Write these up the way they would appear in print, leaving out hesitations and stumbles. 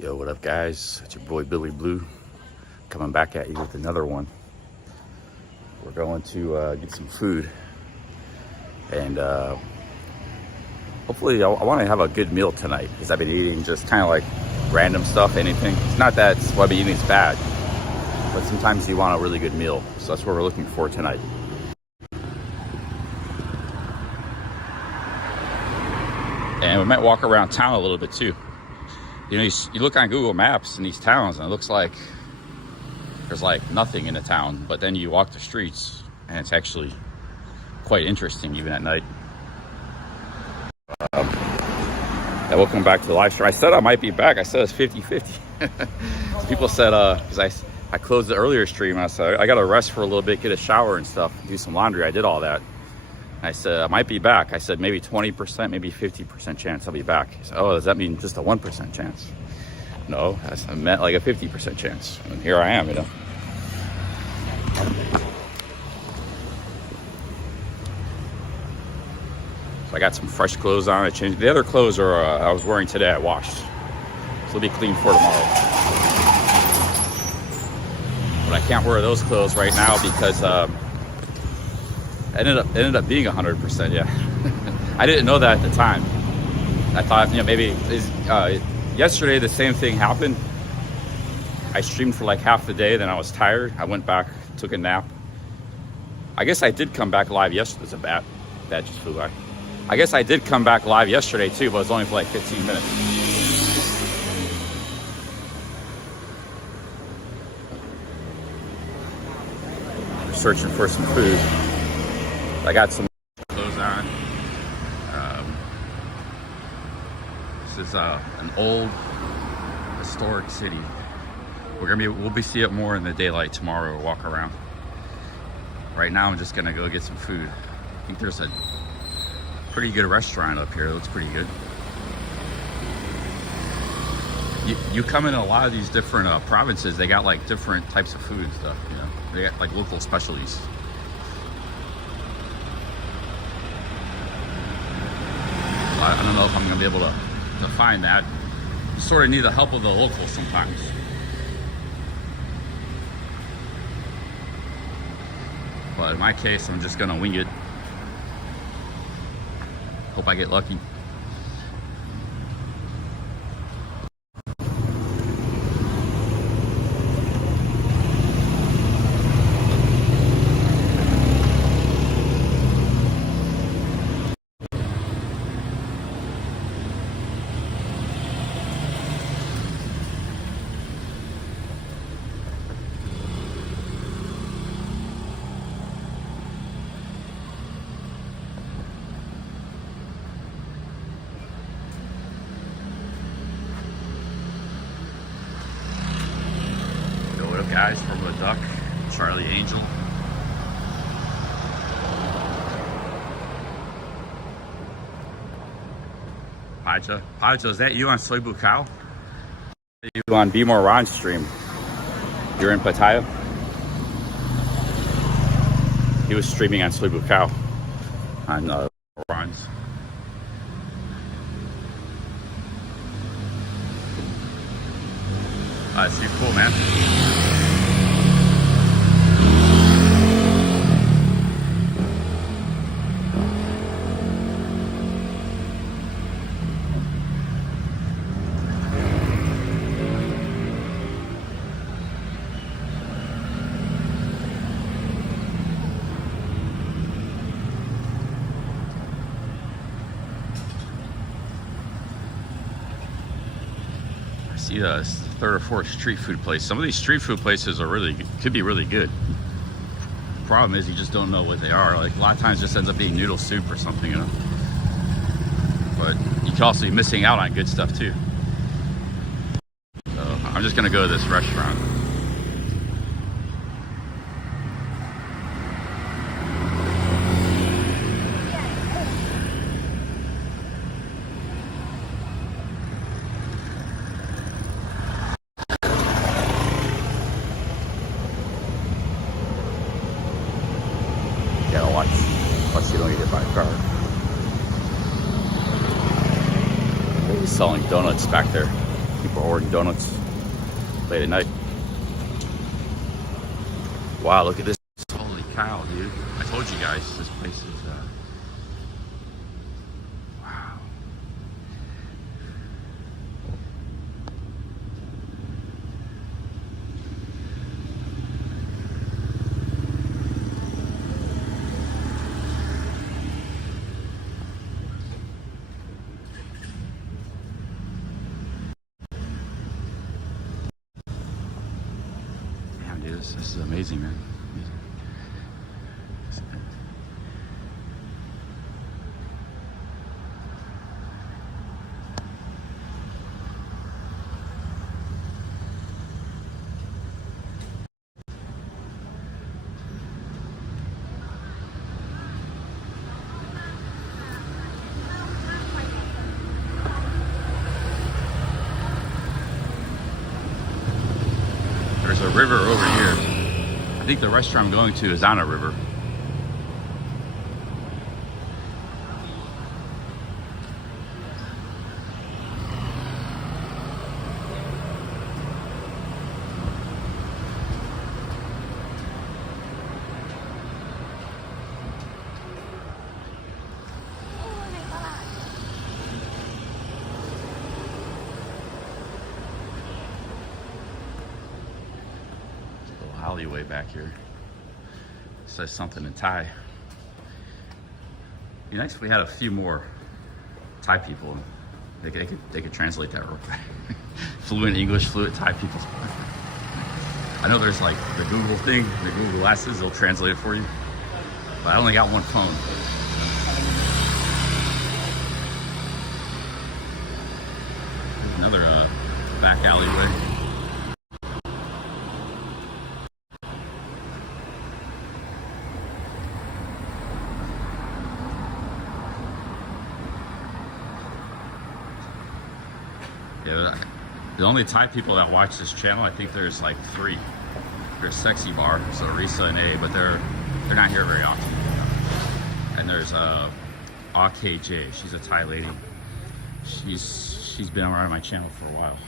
Yo, what up, guys? It's your boy Billy Blue coming back at you with another one. We're going to get some food, and hopefully I want to have a good meal tonight, because I've been eating just kind of like random stuff, anything. It's not that what I've been eating is bad, but sometimes you want a really good meal, so that's what we're looking for tonight. And we might walk around town a little bit too. You know, you look on Google Maps in these towns and it looks like there's like nothing in the town, but then you walk the streets and it's actually quite interesting even at night. And welcome back to the live stream. I said I might be back. I said it's 50-50. So people said, because I closed the earlier stream, and I said I got to rest for a little bit, get a shower and stuff, do some laundry. I did all that. I said, I might be back. I said, maybe 20%, maybe 50% chance I'll be back. He said, oh, does that mean just a 1% chance? No, I meant like a 50% chance. And here I am, you know. So I got some fresh clothes on. I changed. The other clothes are I was wearing today, I washed. So they'll be clean for tomorrow. But I can't wear those clothes right now because it ended up being 100%, yeah. I didn't know that at the time. I thought, you know, maybe yesterday the same thing happened. I streamed for like half the day, then I was tired. I went back, took a nap. I guess I did come back live yesterday. It's a bat just flew by. I guess I did come back live yesterday too, but it was only for like 15 minutes. We're searching for some food. I got some clothes on. This is an old historic city. We'll be seeing it more in the daylight tomorrow. We'll walk around. Right now, I'm just gonna go get some food. I think there's a pretty good restaurant up here. It looks pretty good. You come in a lot of these different provinces. They got like different types of food stuff. You know, they got like local specialties. I don't know if I'm gonna be able to find that. You sort of need the help of the locals sometimes. But in my case, I'm just gonna wing it. Hope I get lucky. Guys from the Duck, Charlie Angel. Paja, is that you on Soy Bucao? You on Be More Ron stream? You're in Pattaya? He was streaming on Soy Bucao on Ron's. That's cool, man. See the third or fourth street food place. Some of these street food places are could be really good. Problem is you just don't know what they are. Like a lot of times it just ends up being noodle soup or something, you know. But you can also be missing out on good stuff too. So I'm just gonna go to this restaurant. Watch you don't get hit by a car. He's selling donuts back there. People We're ordering donuts late at night. Wow, look at this. Holy cow, dude. I told you guys, this place is, wow. Damn, dude, this is amazing, man. There's a river over here. I think the restaurant I'm going to is on a river. Alleyway back here. It says something in Thai. It'd be nice if we had a few more Thai people. They could translate that real quick. Fluent English, fluent Thai people. I know there's like the Google thing, the Google Glasses, they'll translate it for you. But I only got one phone. Another back alleyway. Yeah, the only Thai people that watch this channel, I think there's like 3. There's Sexy Bar, so Risa and A, but they're not here very often. And there's RKJ. She's a Thai lady. She's been around my channel for a while.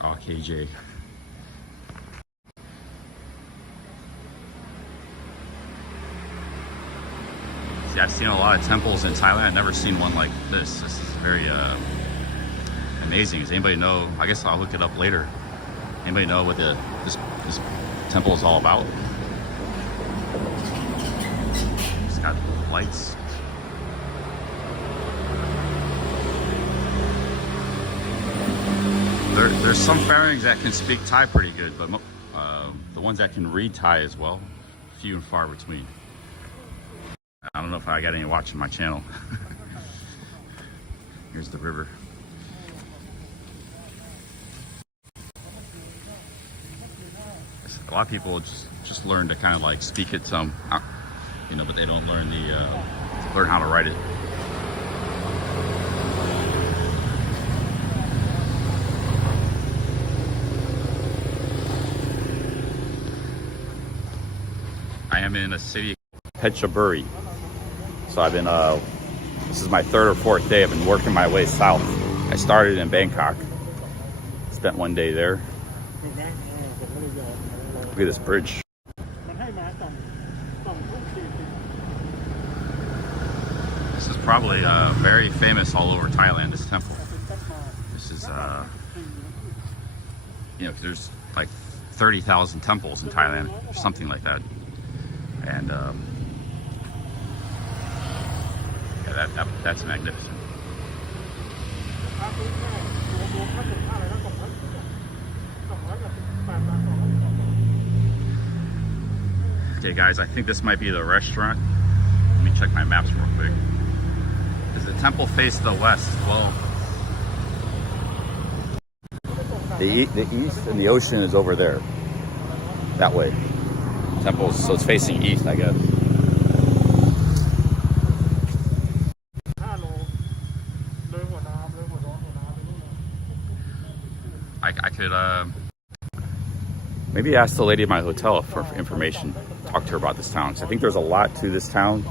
RKJ. I've seen a lot of temples in Thailand. I've never seen one like this. This is very amazing. Does anybody know? I guess I'll look it up later. Anybody know what this temple is all about? It's got lights. There's some Pharaohs that can speak Thai pretty good, but the ones that can read Thai as well, few and far between. I don't know if I got any watching my channel. Here's the river. A lot of people just learn to kind of like speak it some, you know, but they don't learn learn how to write it. I am in a city, Phetchaburi. So I've been, this is my 3rd or 4th day. I've been working my way south. I started in Bangkok, spent one day there. Look at this bridge. This is probably very famous all over Thailand, this temple. This is, you know, there's like 30,000 temples in Thailand, or something like that. And yeah, that's magnificent. Okay guys, I think this might be the restaurant. Let me check my maps real quick. Does the temple face the west? Well, the east and the ocean is over there. That way. Temples, so it's facing east, I guess. I could maybe ask the lady at my hotel for information. Talk to her about this town. So I think there's a lot to this town.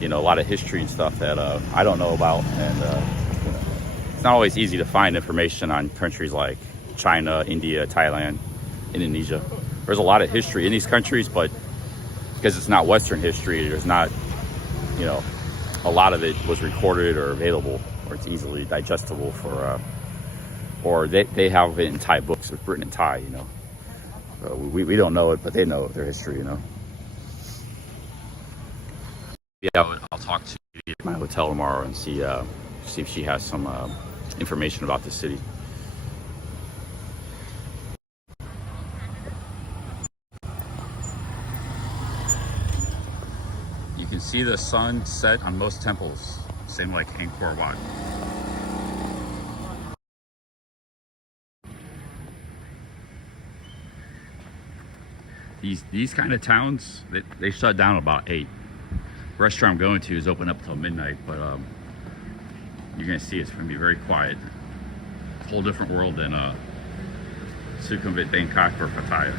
you know, a lot of history and stuff that I don't know about, and you know, it's not always easy to find information on countries like China, India, Thailand, Indonesia. There's a lot of history in these countries, but because it's not Western history, there's not, you know, a lot of it was recorded or available, or it's easily digestible for, or they have it in Thai books, it's written in Thai, you know. We don't know it, but they know their history, you know. Yeah, I'll talk to you at my hotel tomorrow and see if she has some information about the city. You can see the sun set on most temples, same like Angkor Wat. These kind of towns, they shut down about 8. The restaurant I'm going to is open up till midnight, but you're gonna see it's gonna be very quiet. It's a whole different world than Sukhumvit, Bangkok, or Pattaya.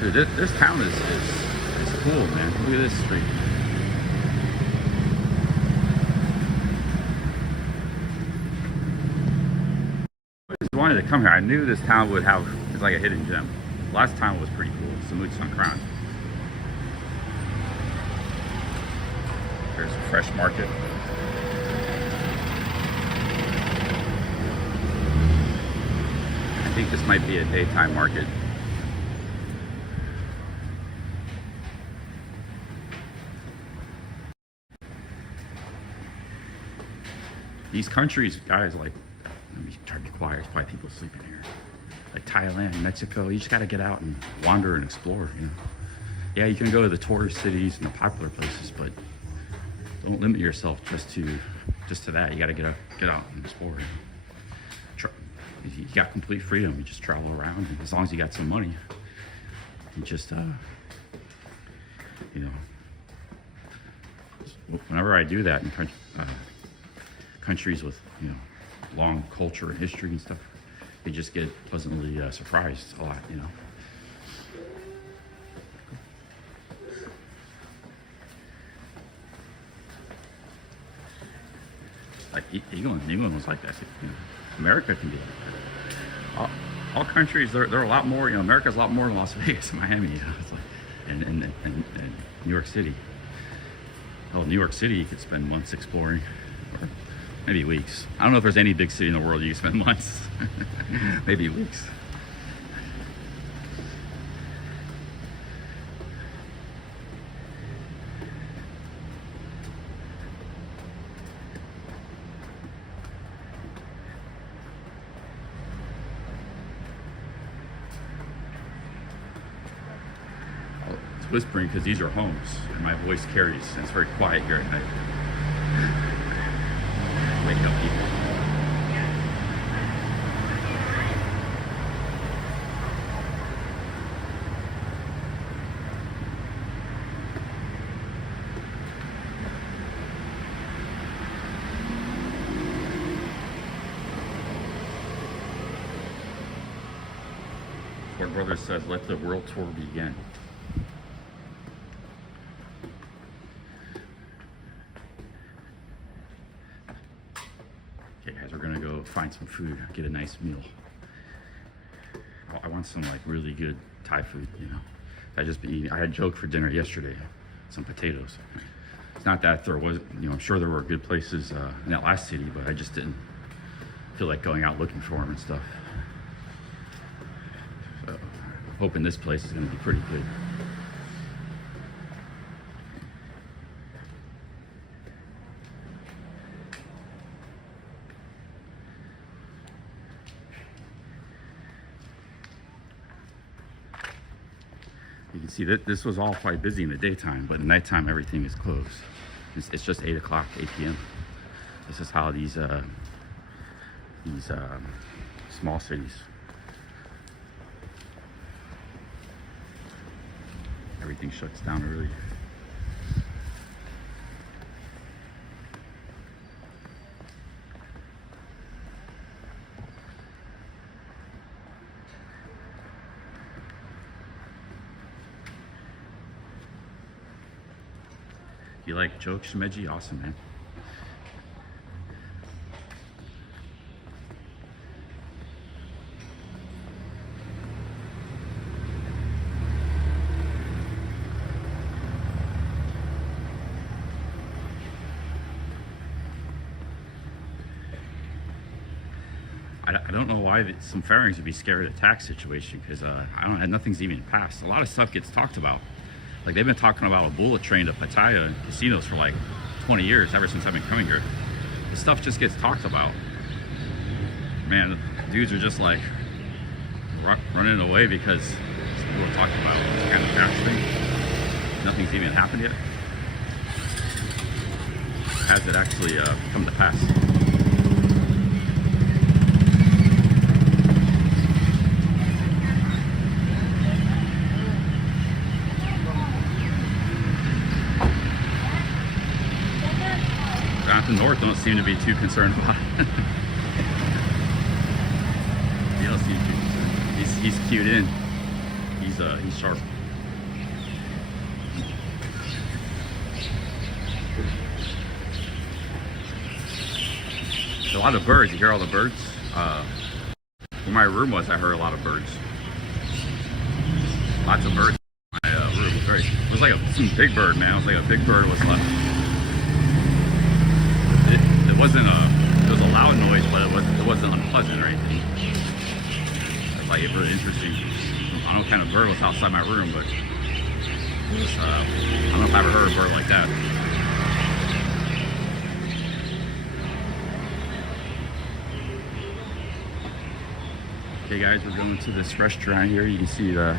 Dude, this town is cool, man. Look at this street. I just wanted to come here. I knew this town would have, it's like a hidden gem. Last town was pretty cool, Samut Songkran. There's a fresh market. I think this might be a daytime market. These countries, guys, like, let me try to be quiet, there's probably people sleeping here. Like Thailand, Mexico, you just gotta get out and wander and explore, you know. Yeah, you can go to the tourist cities and the popular places, but don't limit yourself just to that. You gotta get out and explore. You got complete freedom. You just travel around, and as long as you got some money, you just, you know. Whenever I do that in countries with, you know, long culture and history and stuff, you just get pleasantly surprised a lot, you know. Like England was like that. You know, America can be like that. All countries, they're a lot more. You know, America's a lot more than Las Vegas and Miami. You know, it's like, and New York City. Oh, New York City, you could spend months exploring, or maybe weeks. I don't know if there's any big city in the world you can spend months. Maybe weeks. Whispering because these are homes and my voice carries, and it's very quiet here at night. Waking up people. Ford Brothers says, "Let the world tour begin." Find some food, get a nice meal. I want some like really good Thai food, you know. I just been eating. I had joke for dinner yesterday, some potatoes. It's not that there was, you know, I'm sure there were good places in that last city, but I just didn't feel like going out looking for them and stuff. So, hoping this place is going to be pretty good. You can see that this was all quite busy in the daytime, but at nighttime everything is closed. It's just 8 o'clock, 8 p.m. This is how these small cities, everything shuts down early. You like Joe Shimeji? Awesome, man. I don't know why some fairings would be scared of the tax situation, because nothing's even passed. A lot of stuff gets talked about. Like, they've been talking about a bullet train to Pattaya and casinos for like 20 years, ever since I've been coming here. The stuff just gets talked about. Man, dudes are just like running away because people are talking about this kind of tax thing. Nothing's even happened yet. Has it actually come to pass? The North don't seem to be too concerned about it. He don't seem too concerned. He's cued in. He's sharp. There's a lot of birds. You hear all the birds? Where my room was, I heard a lot of birds. Lots of birds in my room. It was like some big bird, man. It was like a big bird was left. It was a loud noise, but it wasn't unpleasant or anything. It's like really interesting. I don't know what kind of bird was outside my room, but it was, I don't know if I ever heard a bird like that. Okay guys, we're going to this restaurant here. You can see the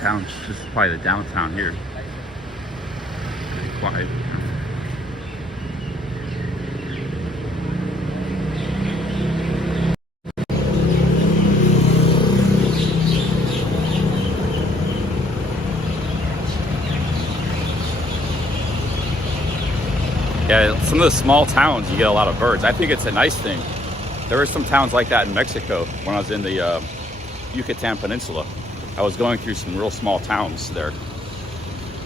town, this is probably the downtown here. Pretty quiet. Yeah, some of the small towns, you get a lot of birds. I think it's a nice thing. There were some towns like that in Mexico when I was in the Yucatan Peninsula. I was going through some real small towns there.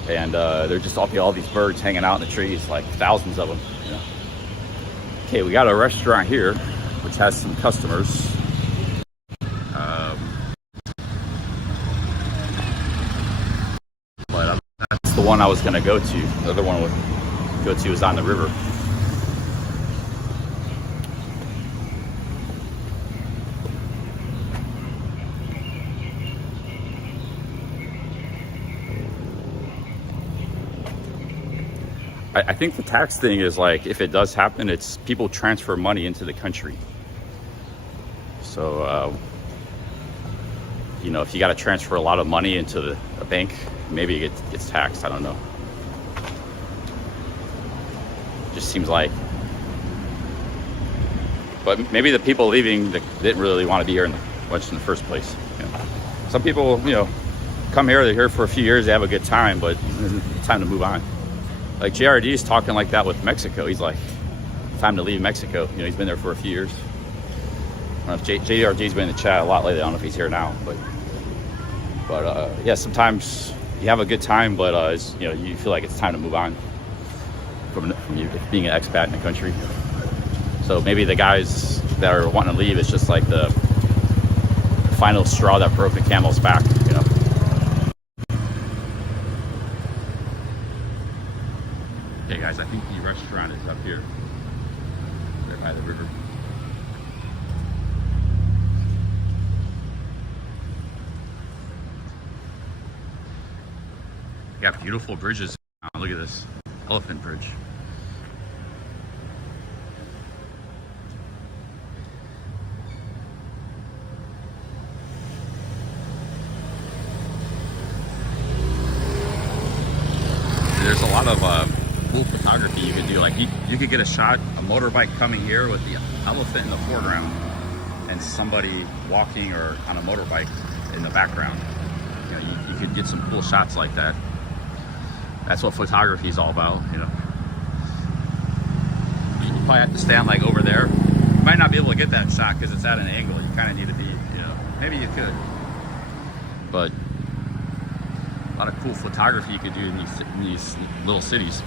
And there's just all these birds hanging out in the trees, like thousands of them. You know? Okay, we got a restaurant here, which has some customers. But that's the one I was gonna go to. The other one would go to is on the river. I think the tax thing is like, if it does happen, it's people transfer money into the country. So, you know, if you got to transfer a lot of money into a bank, maybe it gets taxed. I don't know. Just seems like, but maybe the people leaving didn't really want to be here much in the first place. You know? Some people, you know, come here, they're here for a few years, they have a good time, but it's time to move on. Like JRD is talking like that with Mexico. He's like, time to leave Mexico. You know, he's been there for a few years. I don't know if JRD's been in the chat a lot lately. I don't know if he's here now, but yeah, sometimes you have a good time, but you know, you feel like it's time to move on from you being an expat in the country. So maybe the guys that are wanting to leave, it's just like the final straw that broke the camel's back, you know. Okay guys, I think the restaurant is up here, there by the river. You got beautiful bridges. Oh, look at this elephant bridge. There's a lot of cool photography you can do. Like you could get a shot, a motorbike coming here with the elephant in the foreground and somebody walking or on a motorbike in the background. You know, you could get some cool shots like that. That's what photography is all about, you know. You probably have to stand like over there. You might not be able to get that shot because it's at an angle. You kind of need to be, you know, maybe you could. But a lot of cool photography you could do in these little cities.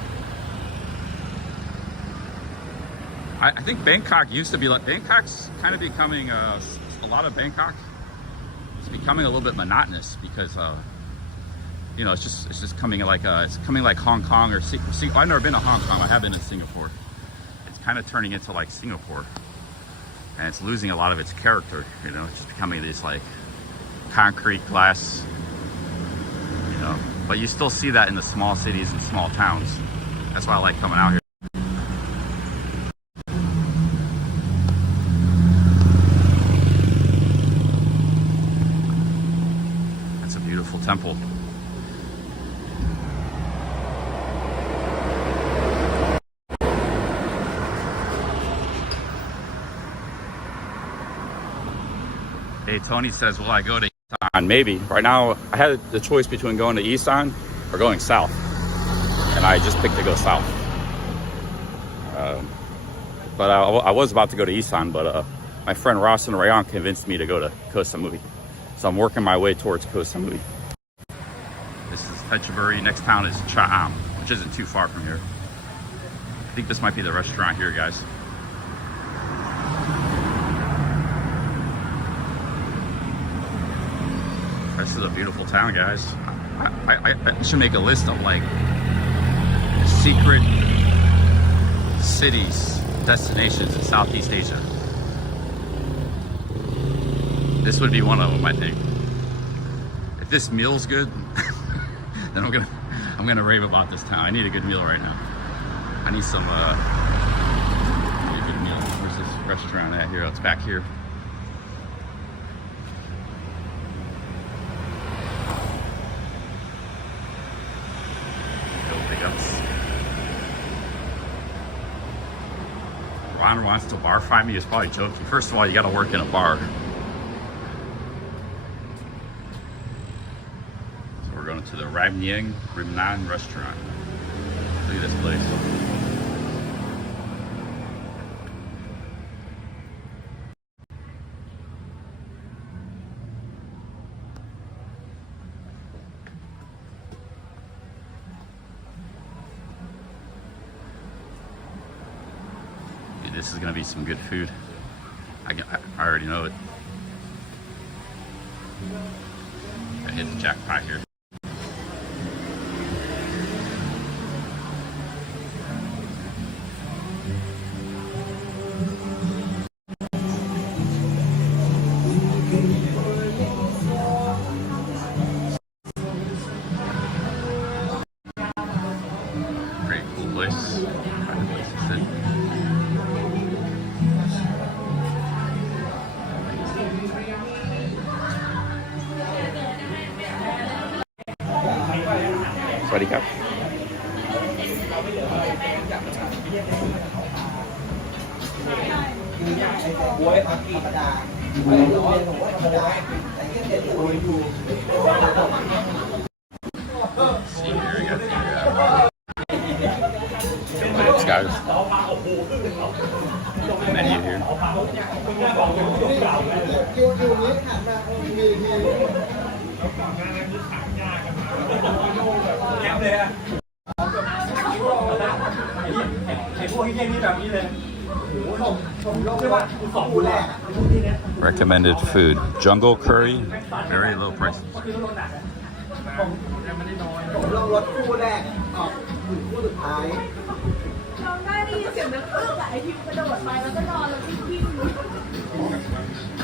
I think Bangkok used to be like, Bangkok's kind of becoming, a lot of Bangkok is becoming a little bit monotonous because, you know, it's just coming like, it's coming like Hong Kong or, I've never been to Hong Kong, I have been in Singapore. It's kind of turning into like Singapore. And it's losing a lot of its character, you know, it's just becoming this like concrete glass, you know, but you still see that in the small cities and small towns. That's why I like coming out here. That's a beautiful temple. Hey, Tony says, will I go to Isan? Maybe. Right now, I had the choice between going to Isan or going south. And I just picked to go south. But I was about to go to Isan, but my friend Ross and Rayon convinced me to go to Koh Samui. So I'm working my way towards Koh Samui. This is Phetchaburi. Next town is Cha Am, which isn't too far from here. I think this might be the restaurant here, guys. This is a beautiful town, guys. I should make a list of like secret cities, destinations in Southeast Asia. This would be one of them, I think. If this meal's good, then I'm gonna rave about this town. I need a good meal right now. I need some good meal. Where's this restaurant at here? Oh, it's back here. Ron wants to bar find me. He's probably joking. First of all, you got to work in a bar. So we're going to the Ram Nan restaurant. Look at this place. This is going to be some good food. I already know it. I hit the jackpot here. Pretty cool place. Find a place to sit. Swadik up. See here, we got the it's got the menu here. Recommended food: jungle curry, very low prices.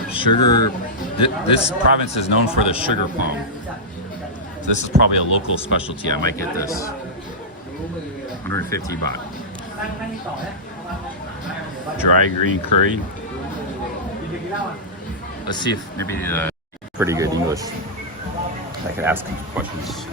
Sugar. This province is known for the sugar palm. So this is probably a local specialty. I might get this. 150 baht. Dry green curry. Let's see if maybe pretty good English. I could ask him questions.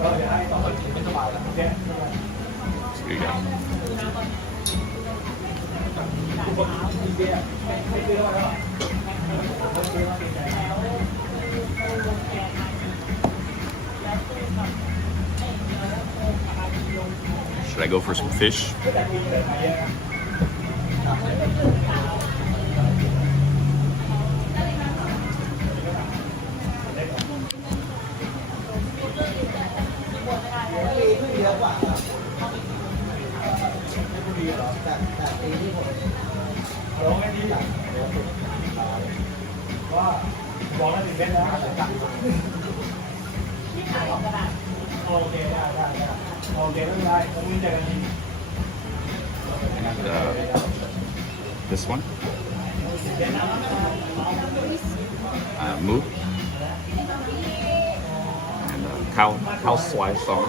Here you go. Should I go for some fish? This one, moo, and cow slice song.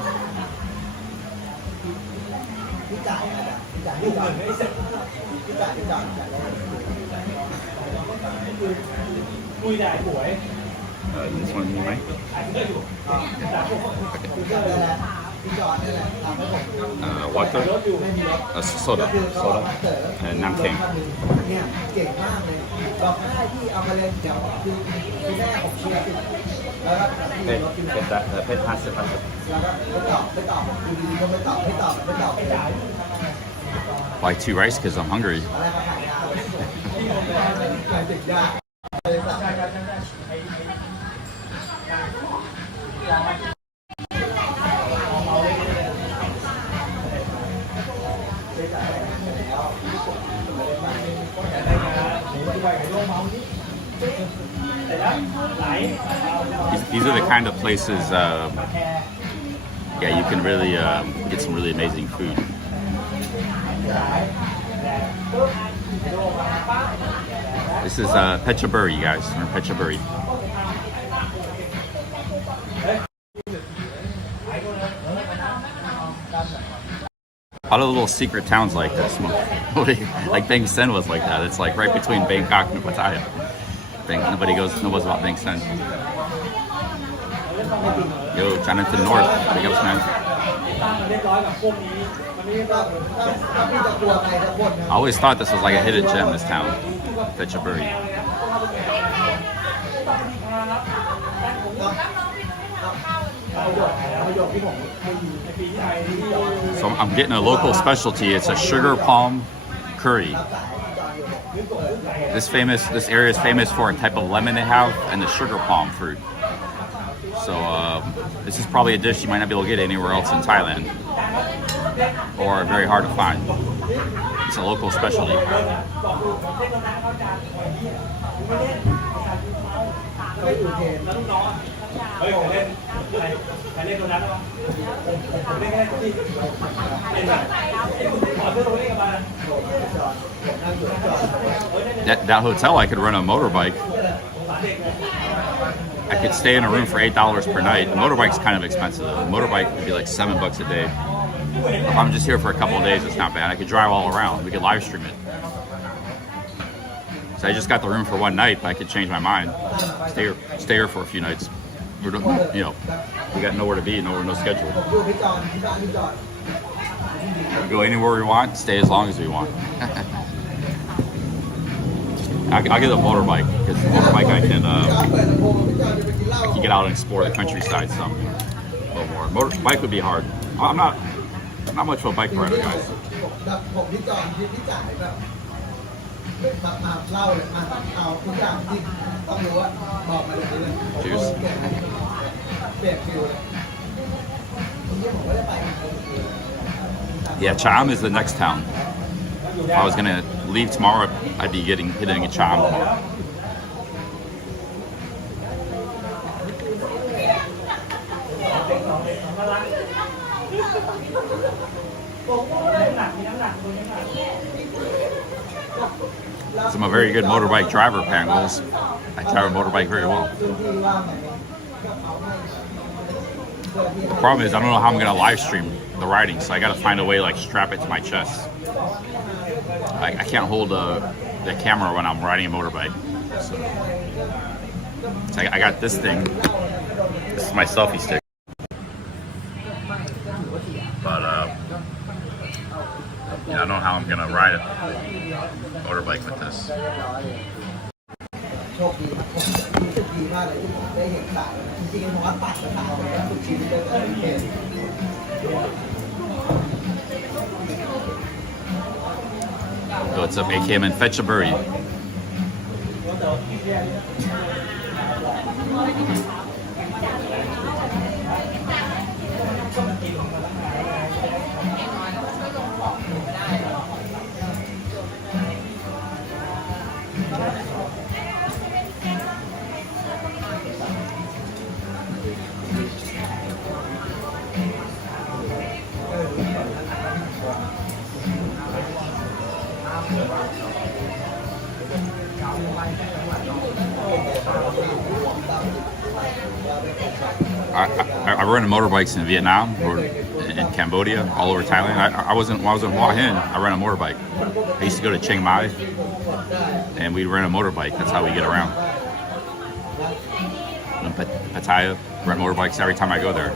This one, right? Water, soda, and namkeen. Why 2 rice? Because I'm hungry. These are the kind of places, yeah, you can really get some really amazing food. This is Pechaburi, you guys. We're in Pechaburi. A lot of little secret towns like this. Like Bang Sen was like that. It's like right between Bangkok and Pattaya. Nobody knows about Bang Sen. Yo, Jonathan North, big ups, man. I always thought this was like a hidden gem, this town, Pechaburi. So I'm getting a local specialty. It's a sugar palm curry. This area is famous for a type of lemon they have and the sugar palm fruit. So this is probably a dish you might not be able to get anywhere else in Thailand, or very hard to find. It's a local specialty. That hotel, I could rent a motorbike. I could stay in a room for $8 per night. The motorbike's kind of expensive though. The motorbike would be like $7 a day. If I'm just here for a couple of days, it's not bad. I could drive all around. We could live stream it. So I just got the room for one night, but I could change my mind. Stay here for a few nights. You know, we got nowhere to be, no schedule. Go anywhere we want, stay as long as we want. I'll get a motorbike, because motorbike I can get out and explore the countryside some a little more. Motorbike would be hard. I'm not much of a bike rider, guys. Cheers. Yeah, Cham is the next town. If I was gonna leave tomorrow, I'd be hitting a Cham tomorrow. I'm a very good motorbike driver, Pangles. I drive a motorbike very well. The problem is I don't know how I'm gonna live stream the riding, so I gotta find a way like strap it to my chest. I can't hold the camera when I'm riding a motorbike. So I got this thing. This is my selfie stick. ride a motorbike with this. โชคดีครับผมรู้สึกดีมากเลยที่ผมได้เห็นสายจริงๆผมว่าปั่นกับสาวแล้วทุกชีวิตเลยแต่ไม่เห็น What's up, AKM and Fetch a Birdie? I run motorbikes in Vietnam or in Cambodia, all over Thailand. When I was in Hua Hin, I ran a motorbike. I used to go to Chiang Mai, and we'd rent a motorbike. That's how we get around. In Pattaya, rent motorbikes every time I go there.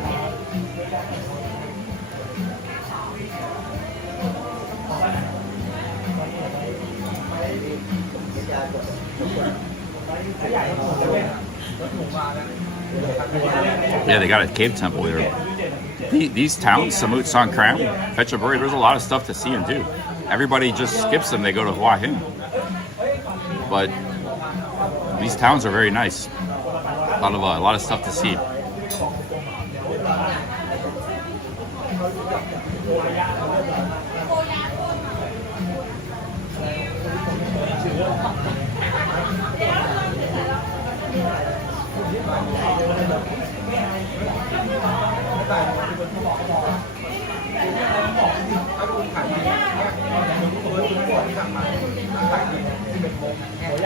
Yeah, they got a cave temple here. These towns, Samut Songkhram, Phetchaburi, there's a lot of stuff to see and do. Everybody just skips them, they go to Hua Hin. But these towns are very nice. A lot of stuff to see.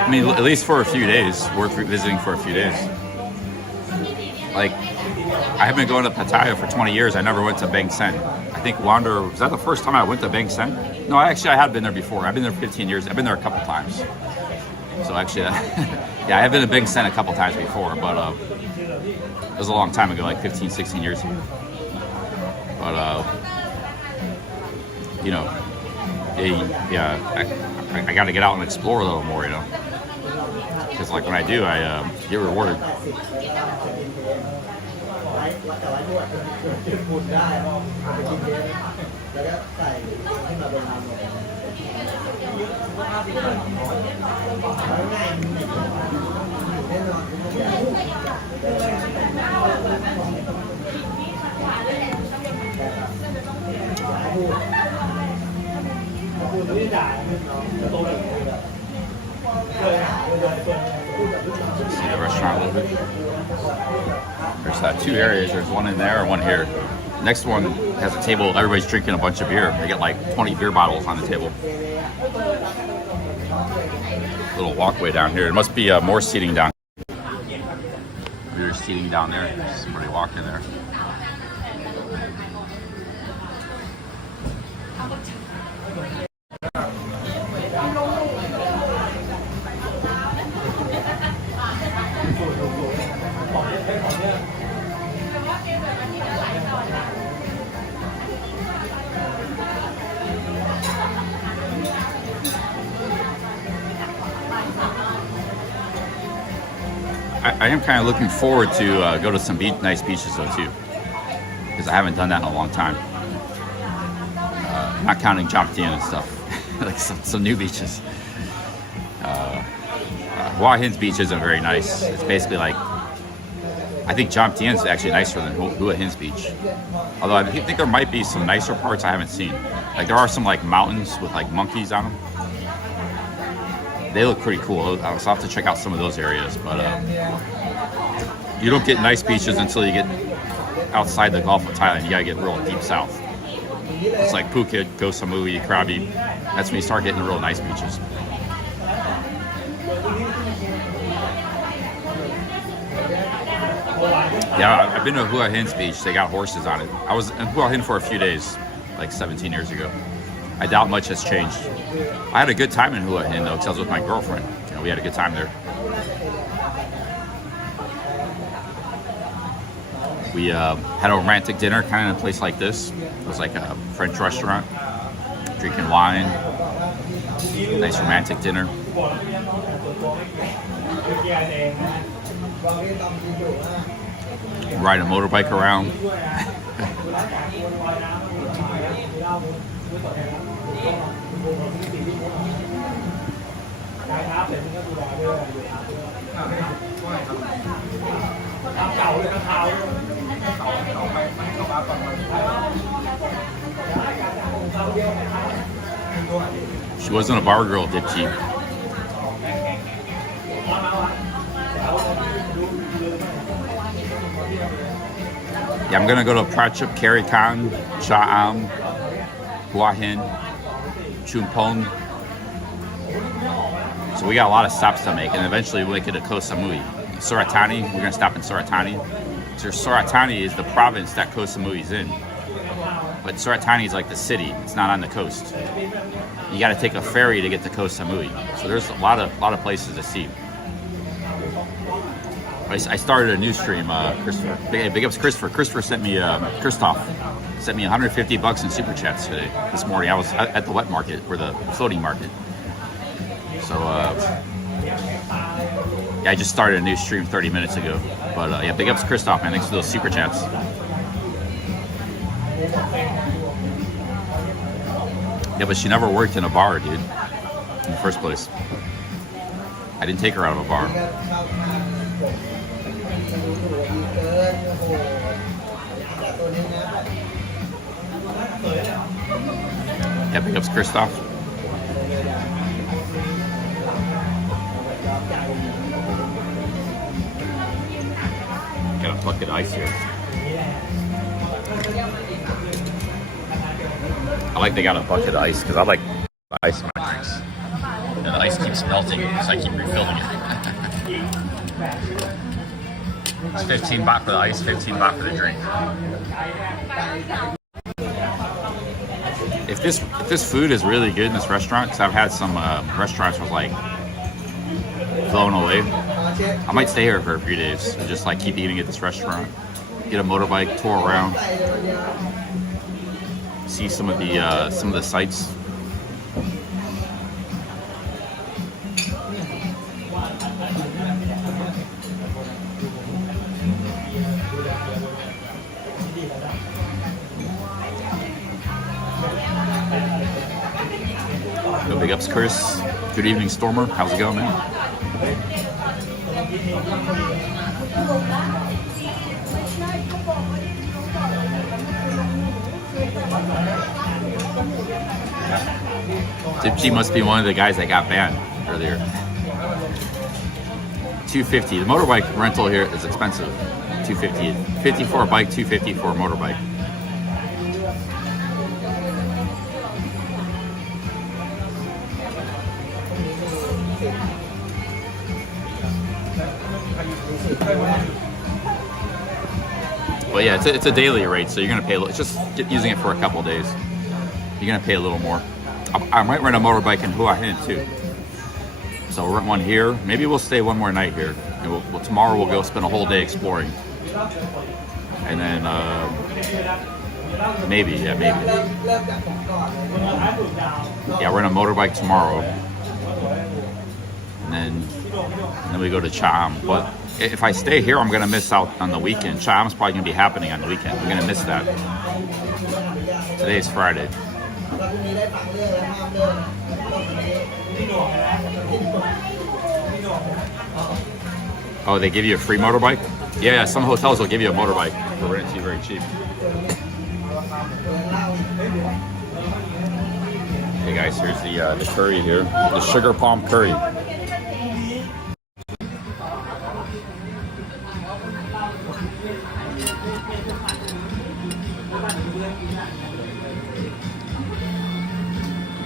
I mean, at least for a few days, worth visiting for a few days. Like, I have been going to Pattaya for 20 years. I never went to Bang Sen. I think was that the first time I went to Bang Sen? No, actually, I had been there before. I've been there for 15 years. I've been there a couple times. So actually, yeah, I have been to Bang Sen a couple times before, but it was a long time ago, like 15, 16 years ago. But, you know, I got to get out and explore a little more, you know. Because like when I do, I get rewarded. See the restaurant a little bit. There's two areas. There's one in there and one here. Next one has a table. Everybody's drinking a bunch of beer. They get like 20 beer bottles on the table. Little walkway down here. There must be more seating down. There's seating down there. Somebody walking there. I am kind of looking forward to go to some nice beaches though too, because I haven't done that in a long time. Not counting Jom Tien and stuff, like some new beaches. Hua Hin's beach isn't very nice. It's basically like, I think Jom Tien's actually nicer than Hua Hin's beach. Although I think there might be some nicer parts I haven't seen. Like there are some like mountains with like monkeys on them. They look pretty cool. I'll have to check out some of those areas, but you don't get nice beaches until you get outside the Gulf of Thailand. You gotta get real deep south. It's like Phuket, Koh Samui, Krabi. That's when you start getting the real nice beaches. Yeah, I've been to Hua Hin's beach. They got horses on it. I was in Hua Hin for a few days, like 17 years ago. I doubt much has changed. I had a good time in Hua Hin though, because I was with my girlfriend. You know, we had a good time there. We had a romantic dinner kind of in a place like this. It was like a French restaurant, drinking wine, Nice romantic dinner. บอกที่ตอมกินอยู่ว่า Ride a motorbike around. She wasn't a bar girl, did she? Yeah, I'm gonna go to Prachuap Khiri Khan, Cha Am, Hua Hin, Chumpon. So we got a lot of stops to make, and eventually we'll make it to Koh Samui. Suratani, we're gonna stop in Suratani. So Suratani is the province that Koh Samui is in. But Suratani is like the city, it's not on the coast. You gotta take a ferry to get to Koh Samui. So there's a lot of places to see. I started a new stream, Christopher. Big ups Christopher. Christopher sent me, Christoph sent me $150 in super chats today, this morning. I was at the wet market, or the floating market. So, yeah, I just started a new stream 30 minutes ago. But yeah, big ups Christoph, man. Thanks for those super chats. Yeah, but she never worked in a bar, dude, in the first place. I didn't take her out of a bar. Yeah, big ups Christoph. Got a bucket of ice here. I like they got a bucket of ice because I like ice in my drinks. And the ice keeps melting, so I keep refilling it. It's 15 baht for the ice, 15 baht for the drink. If this food is really good in this restaurant, because I've had some restaurants with like blown away, I might stay here for a few days and just like keep eating at this restaurant. Get a motorbike, tour around, see some of the sights. No big ups, Chris. Good evening, Stormer. How's it going, man? Tipsy must be one of the guys that got banned earlier. $250. The motorbike rental here is expensive. $250. $50 for a bike, $250 for a motorbike. But yeah, it's a daily rate, so you're gonna pay. Just using it for a couple of days, you're gonna pay a little more. I might rent a motorbike in Hua Hin too. So we'll rent one here. Maybe we'll stay one more night here, and tomorrow we'll go spend a whole day exploring. And then maybe. Yeah, rent a motorbike tomorrow, and then we go to Cham. But if I stay here, I'm gonna miss out on the weekend. Cham's probably gonna be happening on the weekend. I'm gonna miss that. Today's Friday. Oh, they give you a free motorbike? Yeah, some hotels will give you a motorbike for rent to you very cheap. Hey guys, here's the curry here, the sugar palm curry.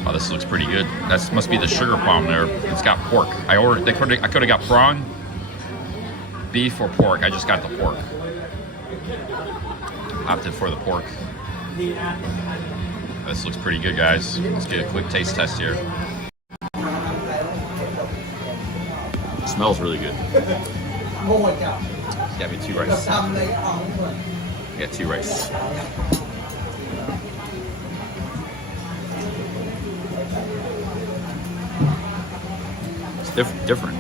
Oh, this looks pretty good. That must be the sugar palm there. It's got pork. I could have got prawn, beef, or pork. I just got the pork. Opted for the pork. This looks pretty good, guys. Let's get a quick taste test here. It smells really good. Got me 2 rice. I got 2 rice. different.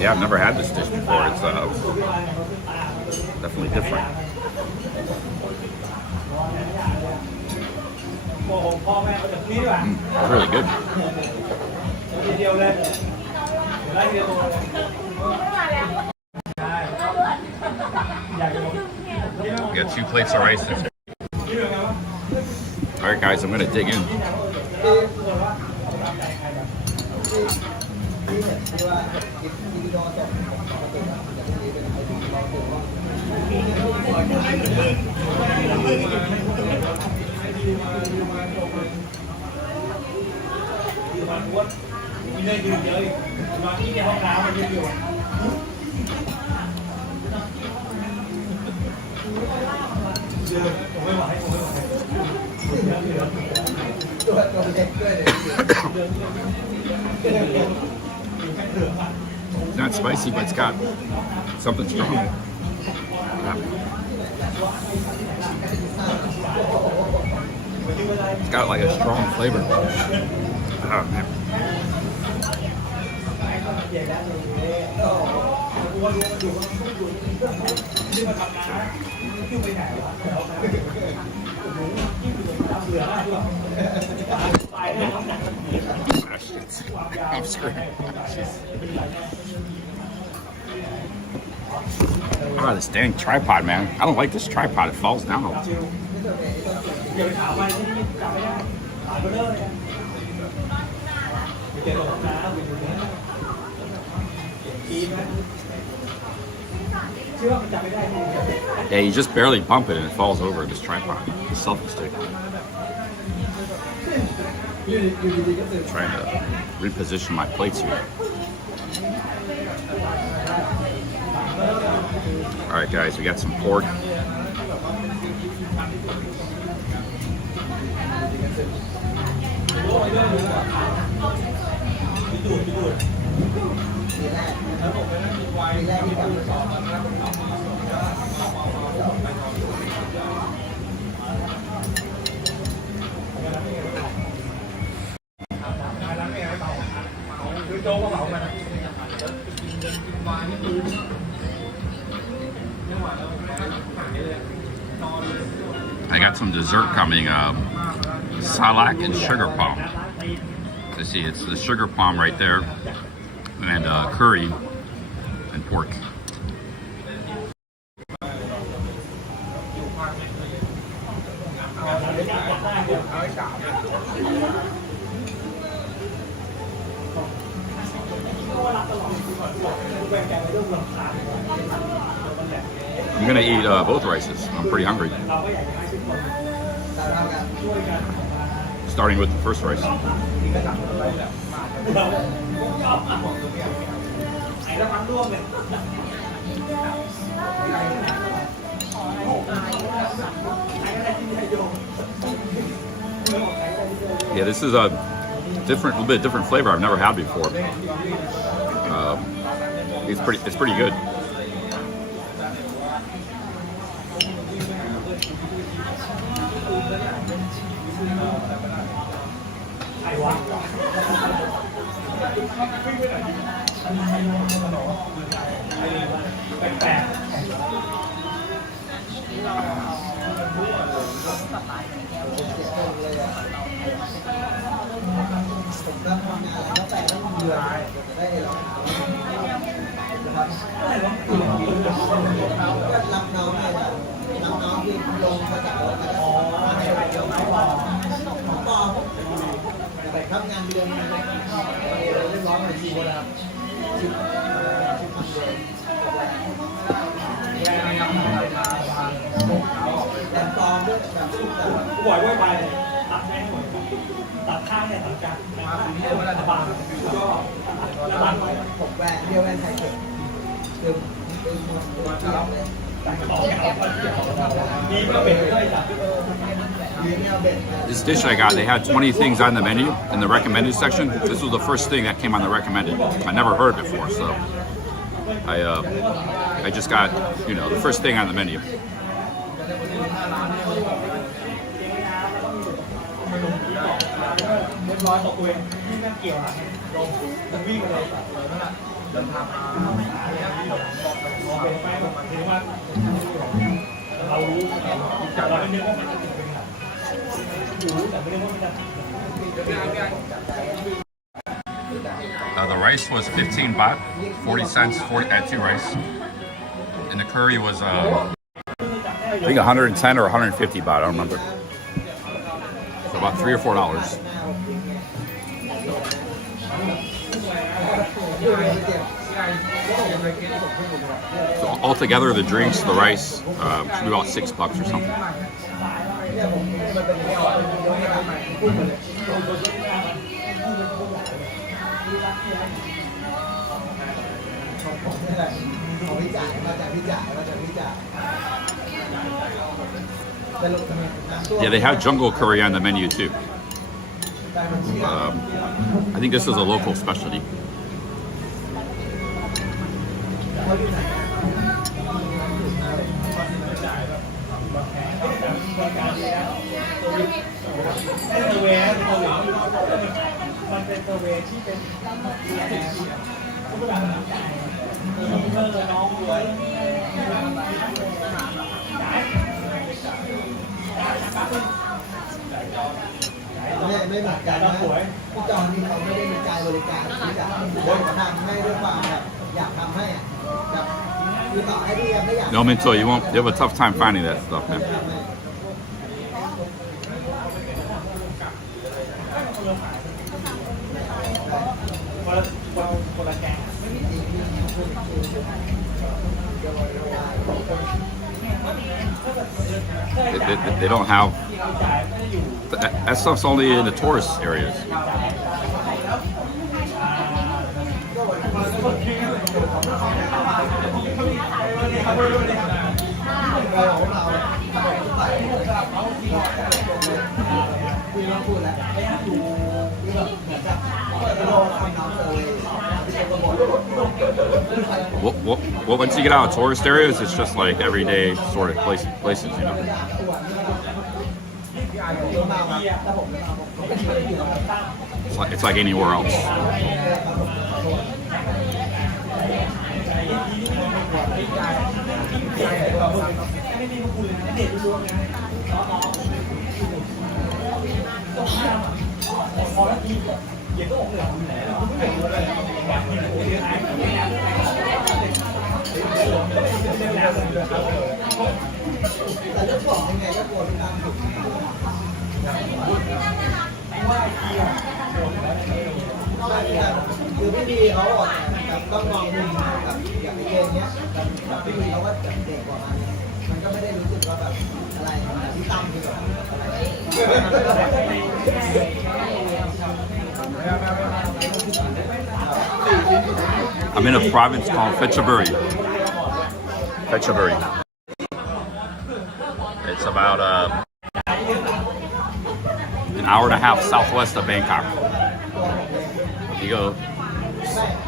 Yeah, I've never had this dish before. It's definitely different. It's really good. We got 2 plates of rice. All right, guys, I'm gonna dig in. It's not spicy, but it's got something strong. It's got like a strong flavor. Oh, man. I'm screwed. Ah, this dang tripod, man. I don't like this tripod. It falls down all the time. Yeah, you just barely bump it and it falls over this tripod. It's selfie stick. Trying to reposition my plates here. All right, guys, we got some pork. I got some dessert coming, salak and sugar palm. So see, it's the sugar palm right there, and curry and pork. I'm gonna eat both rices. I'm pretty hungry. Starting with the first rice. Yeah, this is a little bit different flavor I've never had before. It's pretty good. This dish I got, they had 20 things on the menu in the recommended section. This was the first thing that came on the recommended. I never heard it before, so I just got, you know, the first thing on the menu. เรียบร้อยตกเวรที่นั่นเกี่ยวอะลงวิ่งเลยเดินทางมาเป็นแป้งมันถือว่าเรารู้แต่เราไม่นึกว่ามันจะถึงรู้แต่ไม่นึกว่ามันจะ The rice was 15 baht, 40 cents, 2 rice. And the curry was, I think 110 or 150 baht, I don't remember. So about $3 or $4. So altogether, the drinks, the rice, should be about $6 or something. Yeah, they have jungle curry on the menu too. I think this is a local specialty.ไม่เหมือนกันนะพี่จอนนี่เขาไม่ได้มีการบริการที่จะทำให้ด้วยความแบบอยากทำให้แบบคือต่อให้พี่ยังไม่อยาก No, Minto, you have a tough time finding that stuff, man. They don't have that stuff's only in the tourist areas. Well, once you get out of tourist areas, it's just like everyday sort of places, you know. It's like anywhere else.คือพี่ดีเขาบอกแบบต้องมองมุมแบบอย่างในเกมเนี้ยแบบพี่ดีเขาก็แบบเด็กกว่ามันก็ไม่ได้รู้สึกว่าแบบอะไรแบบที่ตั้งคือแบบอะไร I'm in a province called Phetchaburi. It's about an hour and a half southwest of Bangkok. You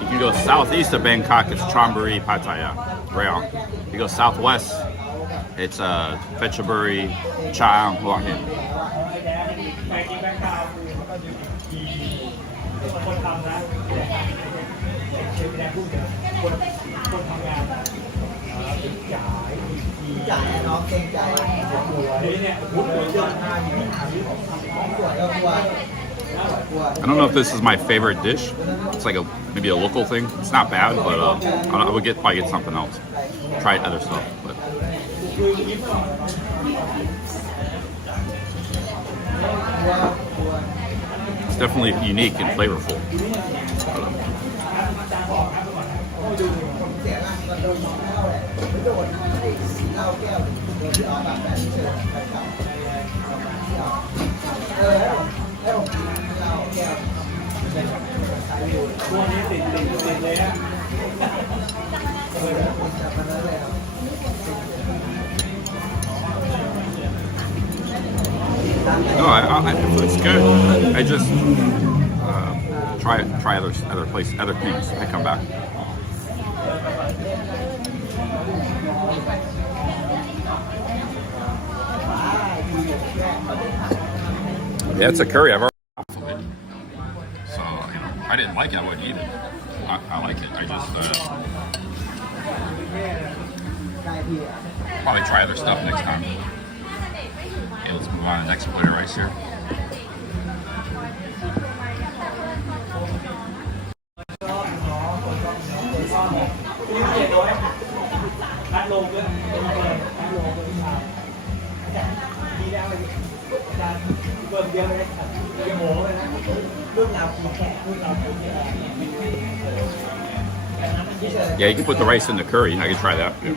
can go southeast of Bangkok, it's Chonburi, Pattaya, Rayong. You go southwest, it's Phetchaburi, Chaang, Hua Hin. I don't know if this is my favorite dish. It's like maybe a local thing. It's not bad, but I would probably get something else. Try other stuff, but. It's definitely unique and flavorful. No, it's good. I just try other things. I come back. Yeah, it's a curry. I've already had from it. So, you know, I didn't like it. I wouldn't eat it. I like it. I just probably try other stuff next time. Okay, let's move on to the next plate of rice here. Yeah, you can put the rice in the curry. I can try that. Yeah.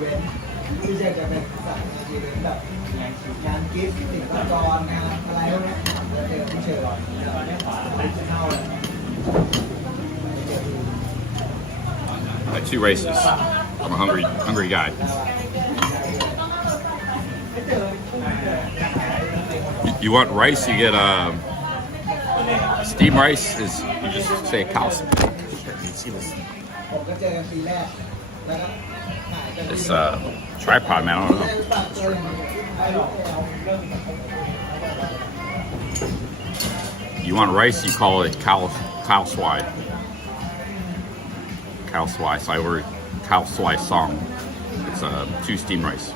Like 2 races. I'm a hungry guy. You want rice? You get steamed rice. Is you just say cow. This tripod, man. I don't know. You want rice? You call it cow swai. Cow swai. So I ordered cow swai song. It's 2 steamed rice.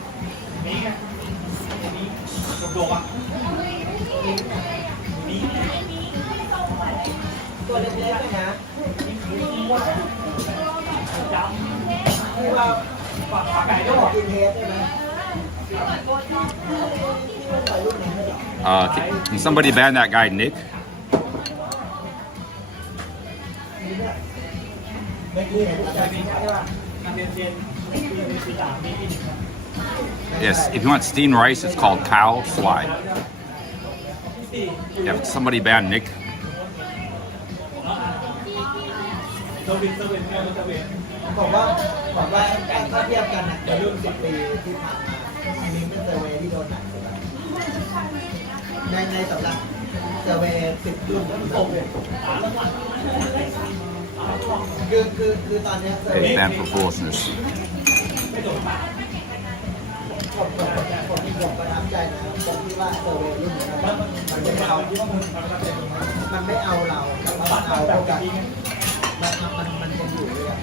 Can somebody ban that guy Nick? Yes, if you want steamed rice, it's called cow swai. Yeah, somebody ban Nick. Hey, ban for foolishness.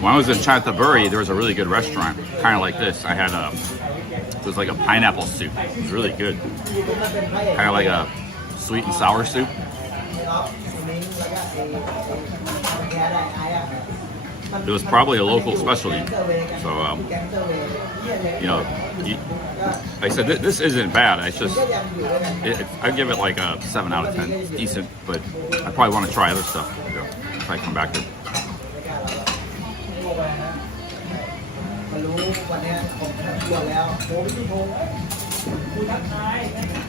When I was in Chantaburi, there was a really good restaurant, kind of like this. I had it was like a pineapple soup. It was really good. Kind of like a sweet and sour soup. It was probably a local specialty. So, you know, like I said, this isn't bad. It's just, I give it like a 7 out of 10. It's decent, but I probably want to try other stuff, you know, if I come back here.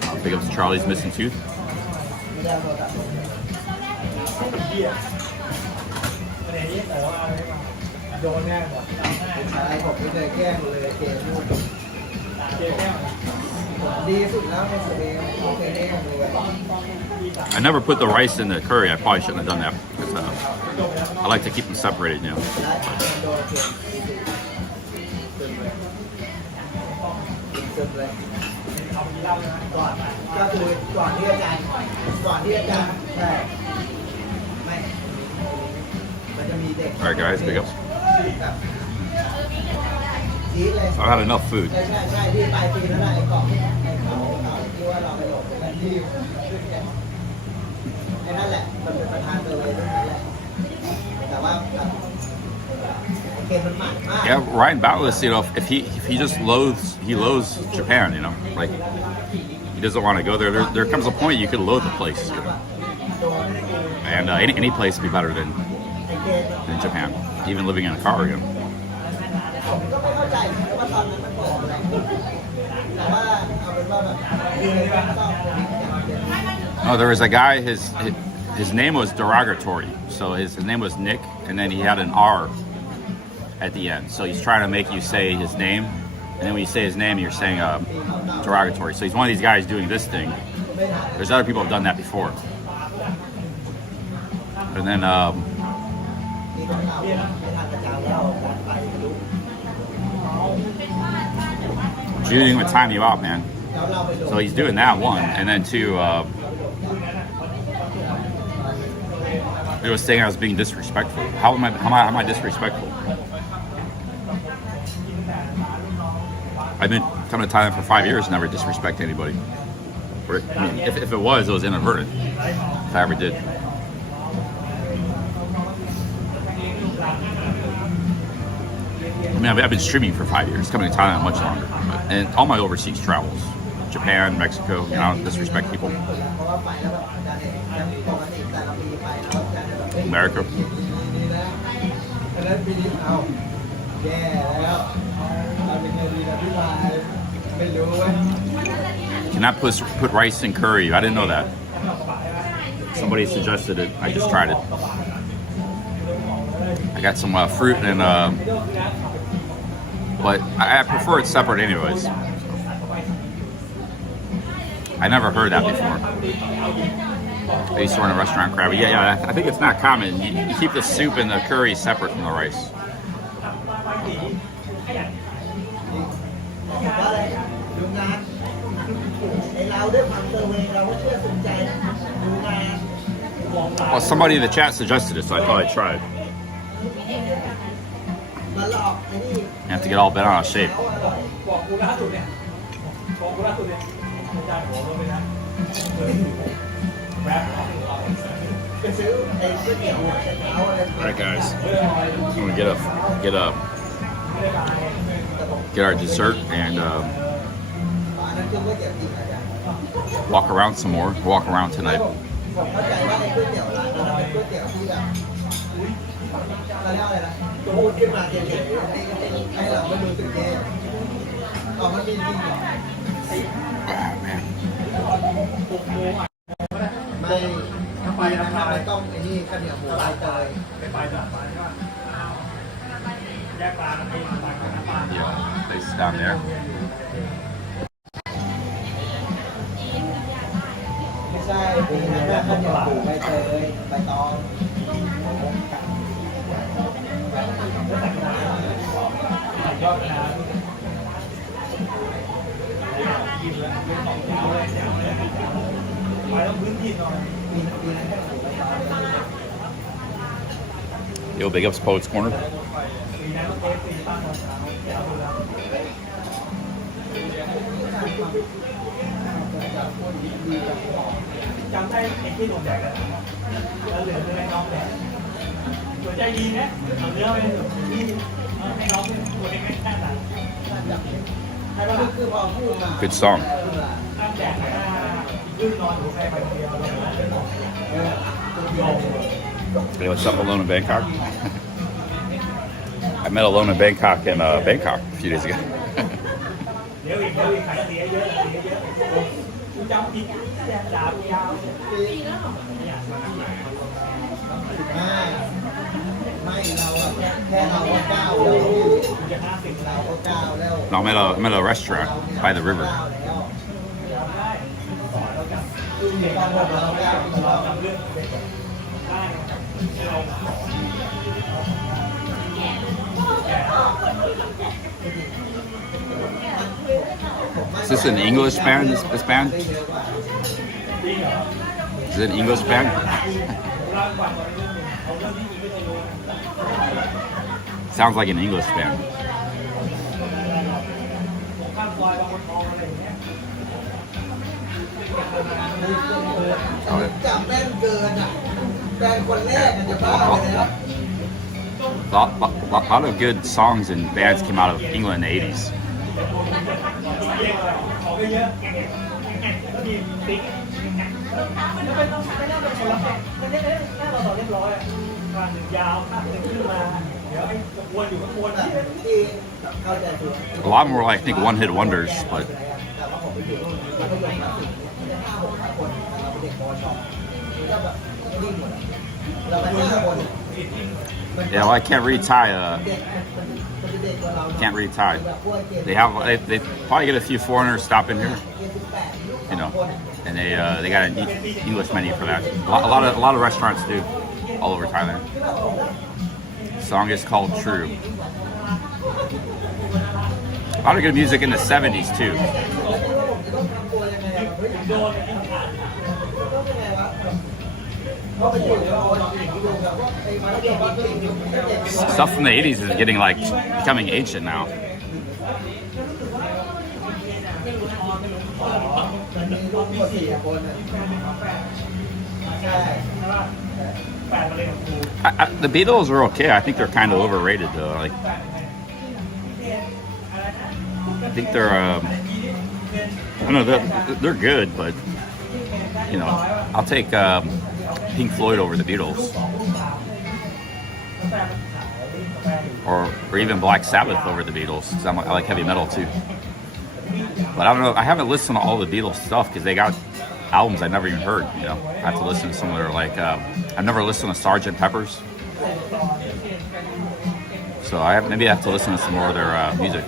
I'll pick up Charlie's missing tooth. I never put the rice in the curry. I probably shouldn't have done that because I like to keep them separated, you know. All right, guys, big ups. I've had enough food. Yeah, Ryan Bowles, you know, if he just loathes Japan, you know, like he doesn't want to go there. There comes a point you could loathe the place, you know? And any place would be better than Japan, even living in a car again. Oh, there was a guy. His name was derogatory, so his name was Nick, and then he had an R at the end. So he's trying to make you say his name, and then when you say his name, you're saying derogatory. So he's one of these guys doing this thing. There's other people who have done that before. And then Jude would time you out, man. So he's doing that one, and then two. They were saying I was being disrespectful. How am I disrespectful? I've been coming to Thailand for 5 years, never disrespect anybody. Or, I mean, if it was inadvertent. If I ever did. I mean, I've been streaming for 5 years, coming to Thailand much longer. And all my overseas travels, Japan, Mexico, I don't disrespect people. America. Cannot put rice in curry. I didn't know that. Somebody suggested it. I just tried it. I got some fruit and but I prefer it separate anyways. I never heard that before. I used to run a restaurant crab. Yeah, I think it's not common. You keep the soup and the curry separate from the rice. Well, somebody in the chat suggested it, so I thought I'd try it. You have to get all bent out of shape. Alright guys, I'm gonna get our dessert and walk around some more. Walk around tonight. Man. Yeah, places down there. Yo, big ups, Poets Corner. Good song. Hey, what's up, Alone in Bangkok? I met Alone in Bangkok in Bangkok a few days ago. No, I'm at a restaurant by the river. Is this an English band? This band? Is it an English band? Sounds like an English band. A lot of good songs and bands came out of England in the 80s. A lot more, like, I think, one-hit wonders, but yeah, well, I can't read Thai. Can't read Thai. They probably get a few foreigners stop in here, you know, and they got an English menu for that. A lot of restaurants do all over Thailand. The song is called True. A lot of good music in the 70s too. Stuff from the 80s is getting like becoming ancient now. The Beatles are okay. I think they're kind of overrated though. Like, I think they're, I don't know, they're good, but you know, I'll take Pink Floyd over the Beatles, or even Black Sabbath over the Beatles, because I like heavy metal too. But I don't know. I haven't listened to all the Beatles stuff because they got albums I never even heard. You know, I have to listen to some of their like. I've never listened to Sgt. Pepper's, so maybe I have to listen to some more of their music.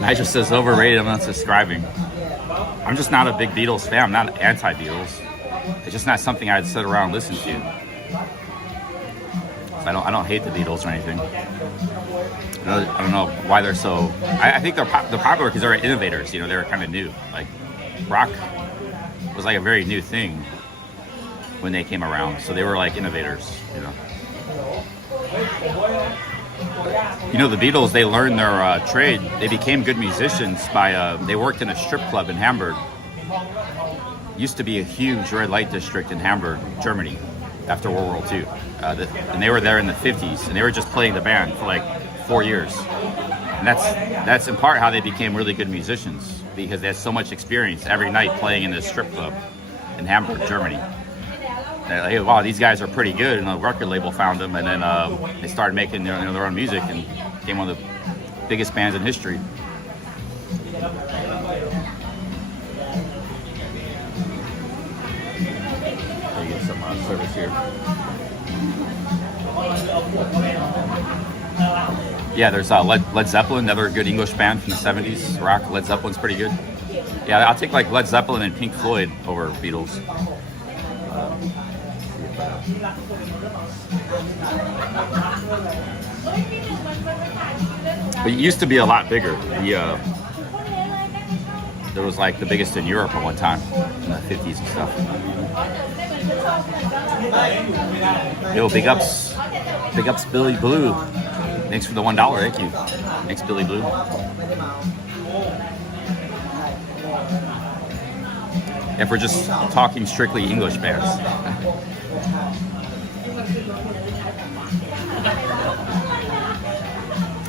Nigel says overrated. I'm not subscribing. I'm just not a big Beatles fan. I'm not anti-Beatles. It's just not something I'd sit around and listen to. I don't hate the Beatles or anything. I don't know why they're so. I think they're popular because they're innovators. You know, they're kind of new. Like rock was like a very new thing when they came around. So they were like innovators. You know, the Beatles, they learned their trade. They became good musicians by they worked in a strip club in Hamburg. Used to be a huge red light district in Hamburg, Germany, after World War II. And they were there in the 50s, and they were just playing the band for like 4 years. And that's in part how they became really good musicians, because they had so much experience every night playing in this strip club in Hamburg, Germany. They're like, hey, wow, these guys are pretty good, and the record label found them, and then they started making their own music and became one of the biggest bands in history. Get some service here. Yeah, there's Led Zeppelin, another good English band from the 70s. Rock. Led Zeppelin's pretty good. Yeah, I'll take like Led Zeppelin and Pink Floyd over Beatles. But it used to be a lot bigger. There was like the biggest in Europe at one time in the 50s and stuff. Yo, big ups Billy Blue. Thanks for the $1. Thank you. Thanks, Billy Blue. If we're just talking strictly English bands.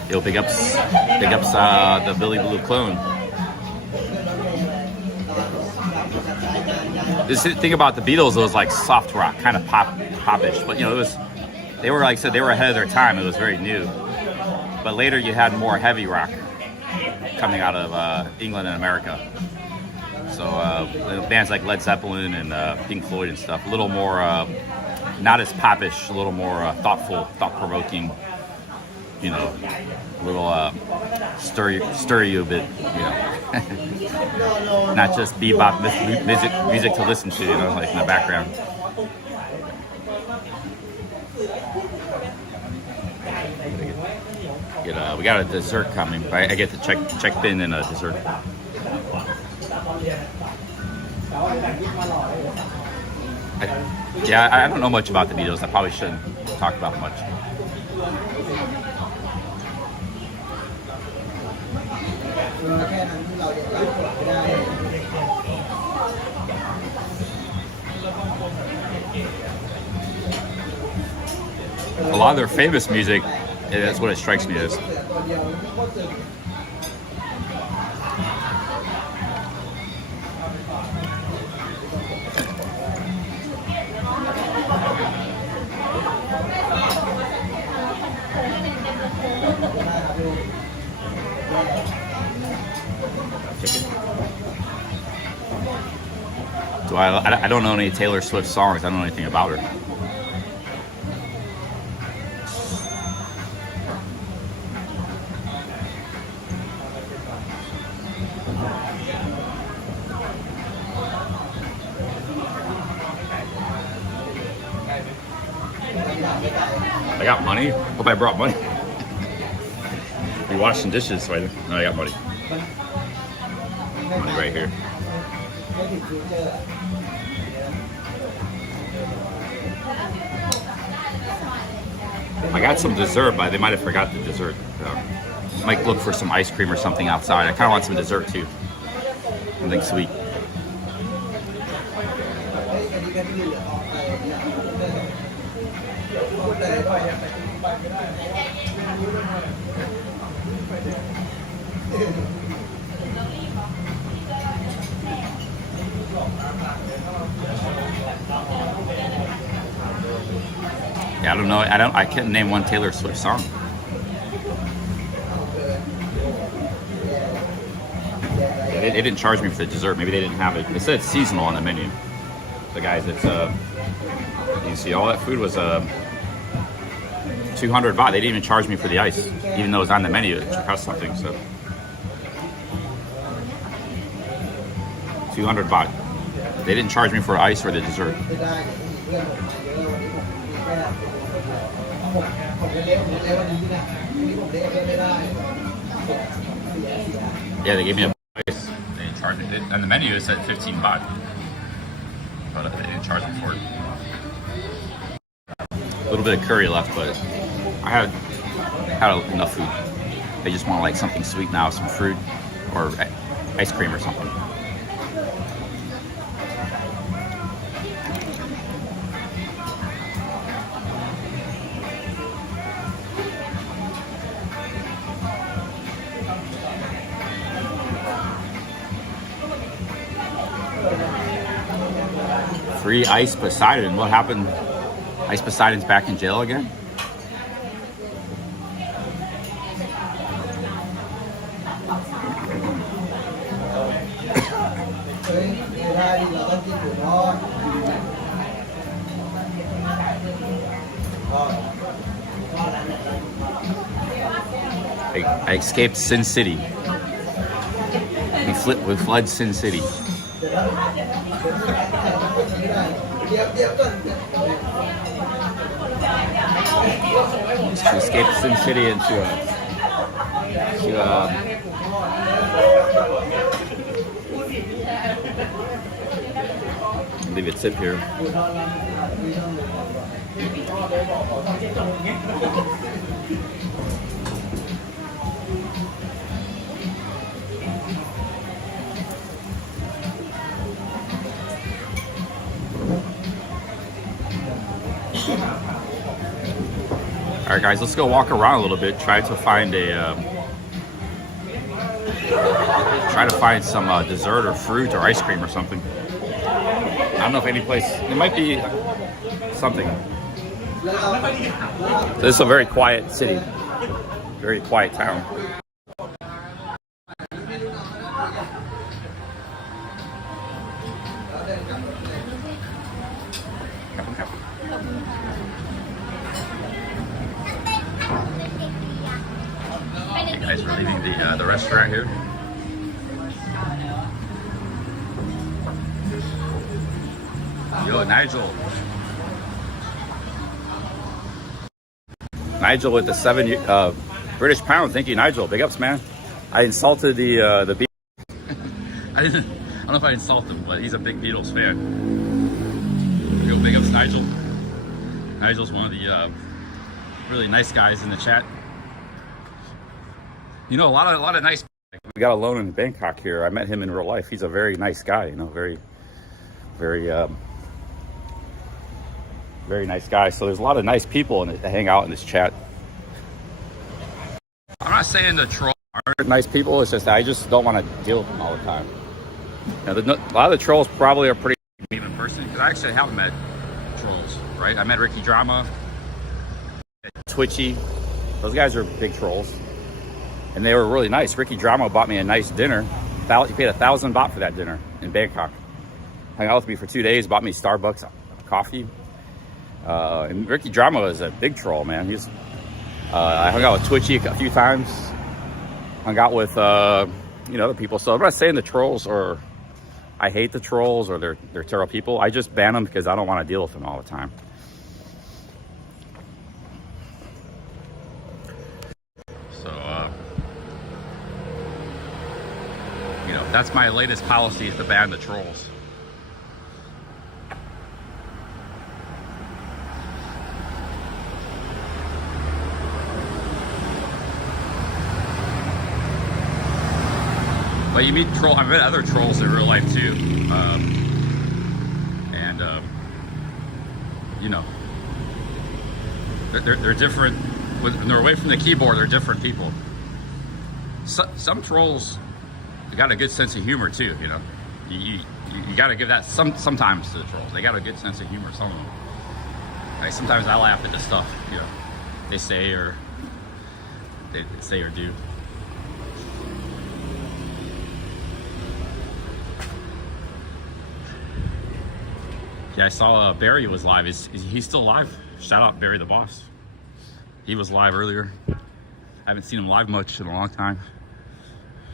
Yo, big ups the Billy Blue clone. This thing about the Beatles, it was like soft rock, kind of popish, but you know, they were, like I said, they were ahead of their time. It was very new. But later you had more heavy rock coming out of England and America. So bands like Led Zeppelin and Pink Floyd and stuff, a little more, not as popish, a little more thoughtful, thought-provoking, you know, a little stir you a bit, you know. Not just bebop music to listen to, you know, like in the background. We got a dessert coming. I get to check in and a dessert. I don't know much about the Beatles. I probably shouldn't talk about much. A lot of their famous music, that's what it strikes me as. I don't know any Taylor Swift songs. I don't know anything about her. I got money? Hope I brought money. We washed some dishes, so I got money. Money right here. I got some dessert, but they might have forgot the dessert. Might look for some ice cream or something outside. I kind of want some dessert too. Something sweet. Yeah, I don't know. I can't name one Taylor Swift song. They didn't charge me for the dessert. Maybe they didn't have it. It said it's seasonal on the menu. So guys, it's you see all that food was 200 baht. They didn't even charge me for the ice, even though it was on the menu. It cost something. So 200 baht. They didn't charge me for ice or the dessert. Yeah, they gave me a ice. They didn't charge me. On the menu it said 15 baht, but they didn't charge me for it. A little bit of curry left, but I had enough food. They just want like something sweet now, some fruit or ice cream or something. Free Ice Poseidon. What happened? Ice Poseidon's back in jail again? I escaped Sin City. We fled Sin City. To escape Sin City into leave a tip here. All right, guys, let's go walk around a little bit. Try to find some dessert or fruit or ice cream or something. I don't know if any place. There might be something. This is a very quiet city, very quiet town. Guys, we're leaving the restaurant here. Yo, Nigel. Nigel with the 7 British pound. Thank you, Nigel. Big ups, man. I insulted the Beatles. I don't know if I insulted him, but he's a big Beatles fan. Yo, big ups, Nigel. Nigel's one of the really nice guys in the chat. You know, a lot of nice. We got a loan in Bangkok here. I met him in real life. He's a very nice guy. You know, very nice guy. So there's a lot of nice people that hang out in this chat. I'm not saying the trolls aren't nice people. It's just I just don't want to deal with them all the time. Now, a lot of the trolls probably are pretty mean in person because I actually haven't met trolls. Right? I met Ricky Drama, Twitchy. Those guys are big trolls. And they were really nice. Ricky Drama bought me a nice dinner. He paid 1,000 baht for that dinner in Bangkok. Hung out with me for 2 days, bought me Starbucks coffee. And Ricky Drama is a big troll, man. I hung out with Twitchy a few times. Hung out with, the people. So I'm not saying the trolls or I hate the trolls or they're terrible people. I just ban them because I don't want to deal with them all the time. That's my latest policy, is to ban the trolls. But you meet troll. I've met other trolls in real life too, and you know, they're different. When they're away from the keyboard, they're different people. Some trolls got a good sense of humor too. You know, you got to give that sometimes to the trolls. They got a good sense of humor. Some of them. Like sometimes I laugh at the stuff they say or do. Yeah, I saw Barry was live. He's still live. Shout out Barry the boss. He was live earlier. I haven't seen him live much in a long time.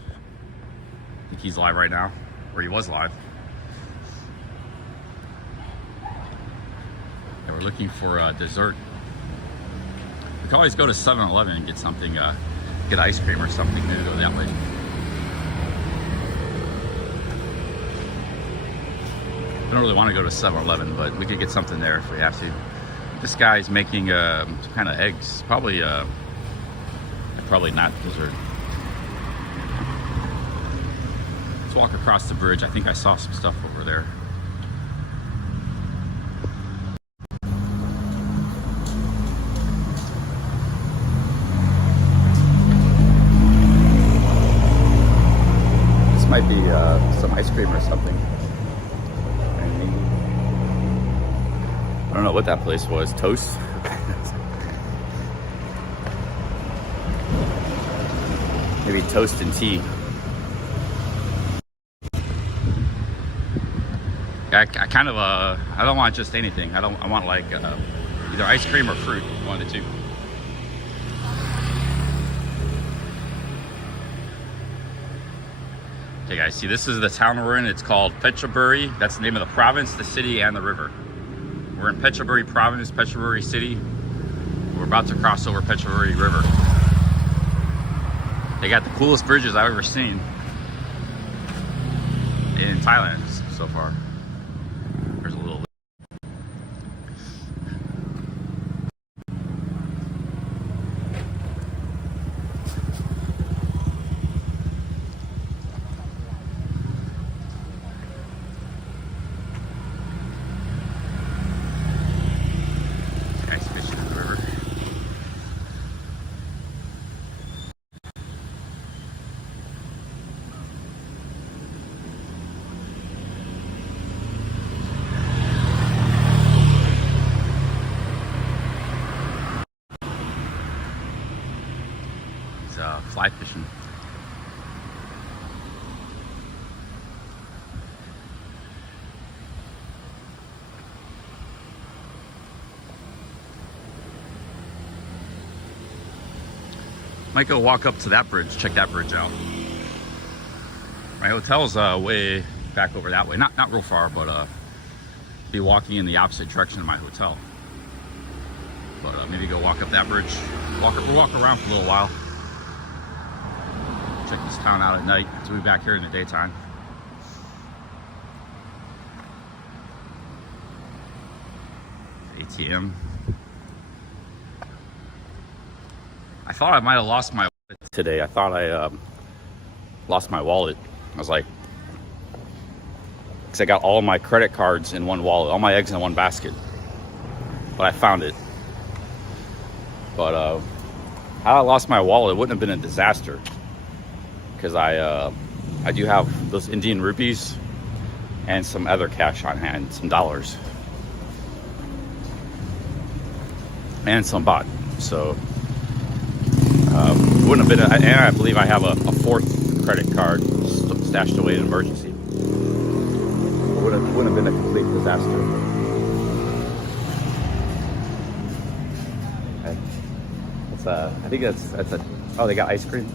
I think he's live right now, or he was live. Yeah, we're looking for dessert. We can always go to 7-Eleven and get something, get ice cream or something. Maybe go that way. I don't really want to go to 7-Eleven, but we could get something there if we have to. This guy's making some kind of eggs. Probably not dessert. Let's walk across the bridge. I think I saw some stuff over there. This might be some ice cream or something. I don't know what that place was. Toast? Maybe toast and tea. I kind of I don't want just anything. I want like either ice cream or fruit. One of the two. Okay guys, see, this is the town we're in. It's called Phetchaburi. That's the name of the province, the city, and the river. We're in Phetchaburi province, Phetchaburi city. We're about to cross over Phetchaburi river. They got the coolest bridges I've ever seen in Thailand so far. There's a little. Fly fishing. Might go walk up to that bridge, check that bridge out. My hotel's way back over that way. Not real far, but be walking in the opposite direction of my hotel. But maybe go walk up that bridge. Walk around for a little while. Check this town out at night. So we'll be back here in the daytime. ATM. I thought I might have lost my wallet today. I thought I lost my wallet. I was like, because I got all of my credit cards in one wallet, all my eggs in one basket. But I found it. But how I lost my wallet, it wouldn't have been a disaster. Because I do have those Indian rupees and some other cash on hand, some dollars. And some baht. So it wouldn't have been, and I believe I have a fourth credit card stashed away in an emergency. It wouldn't have been a complete disaster. Okay. It's I think that's a, oh, they got ice cream?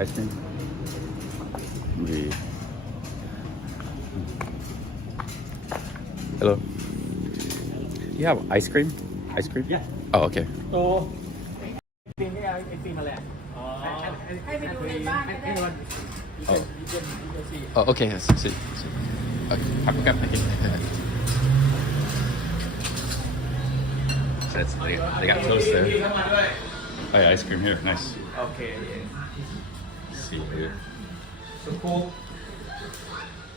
Ice cream? Hello. You have ice cream? Ice cream? Yeah. Oh, okay. Oh, okay. Yes, see. Okay. They got toast there. Oh yeah, ice cream here. Nice. Okay. Let's see here. Cool.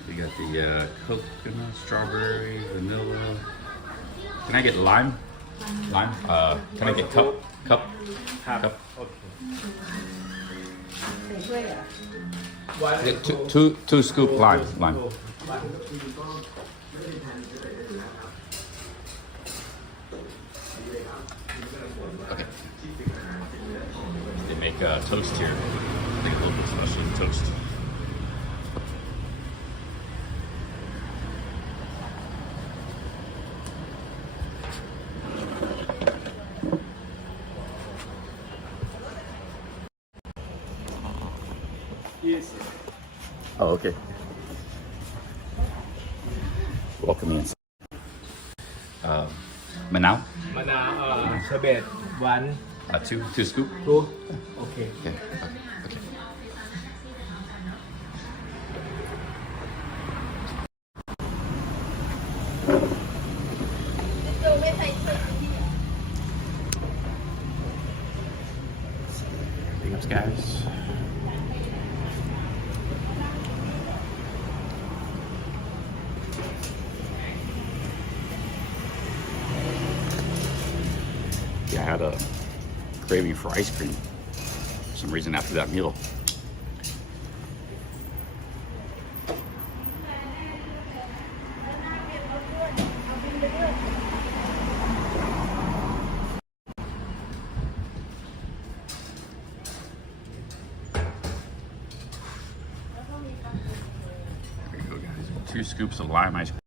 We got the coconut, strawberry, vanilla. Can I get lime? Lime? Can I get cup? Cup? Cup? Get two scoop lime. Okay. They make toast here. I think a little bit special toast. Yes. Oh, okay. Welcome in. Manao? มะนาวเชอร์เบตหวาน Two scoop? ทูโอเค Okay. Okay. Big ups, guys. Yeah, I had a craving for ice cream for some reason after that meal. There you go, guys. 2 scoops of lime ice cream.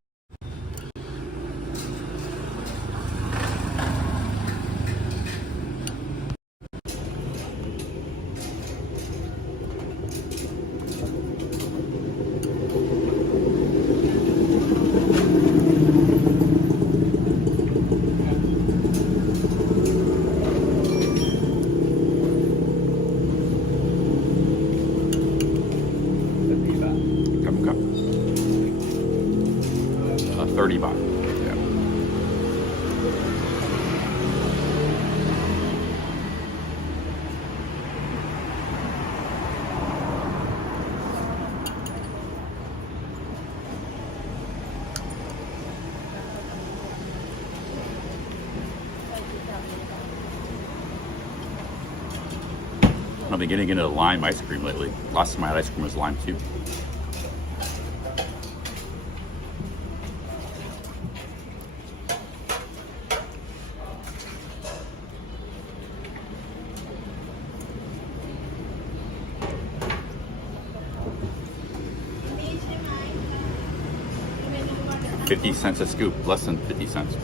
Cup. 30 baht. Yeah. I've been getting into lime ice cream lately. Last time I had ice cream was lime too. $50 a scoop, less than 50 cents.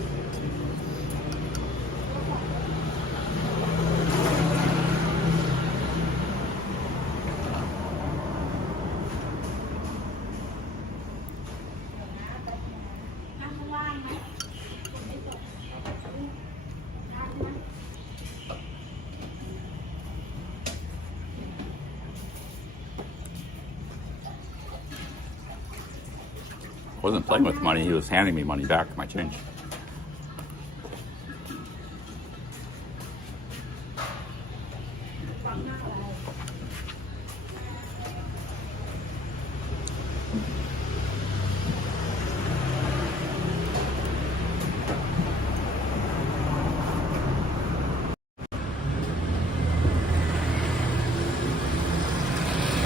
Wasn't playing with money, he was handing me money back, my change.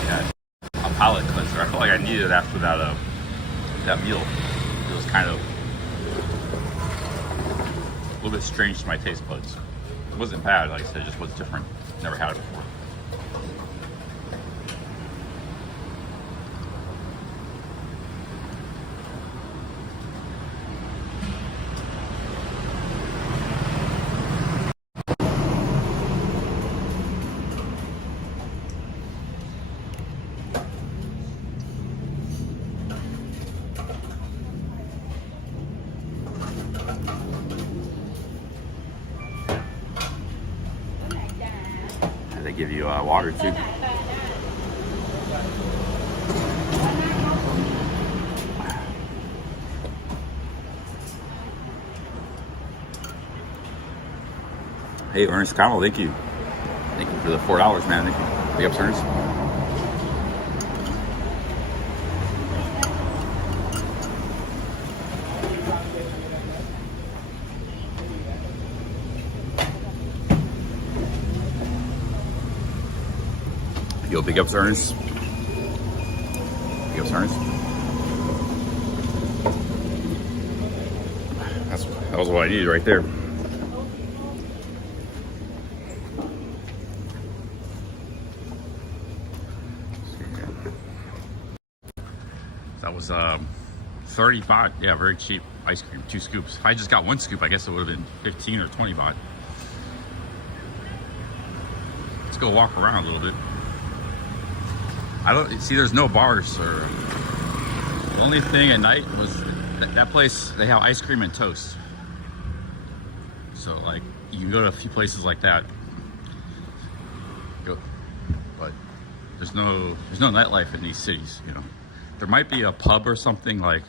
Yeah, a palate cleanser. I felt like I needed it after that meal. It was kind of a little bit strange to my taste buds. It wasn't bad, like I said, it just was different. Never had it before. They give you water too. Hey, Ernest Connell, thank you. Thank you for the $4, man. Thank you. Big ups, Ernest. Yo, big ups, Ernest. Big ups, Ernest. That was what I needed right there. That was 30 baht. Yeah, very cheap ice cream. 2 scoops. If I just got 1 scoop, I guess it would have been 15 or 20 baht. Let's go walk around a little bit. I don't see. There's no bars. Or the only thing at night was that place. They have ice cream and toast. So like you can go to a few places like that. Go, but there's no nightlife in these cities. You know, there might be a pub or something like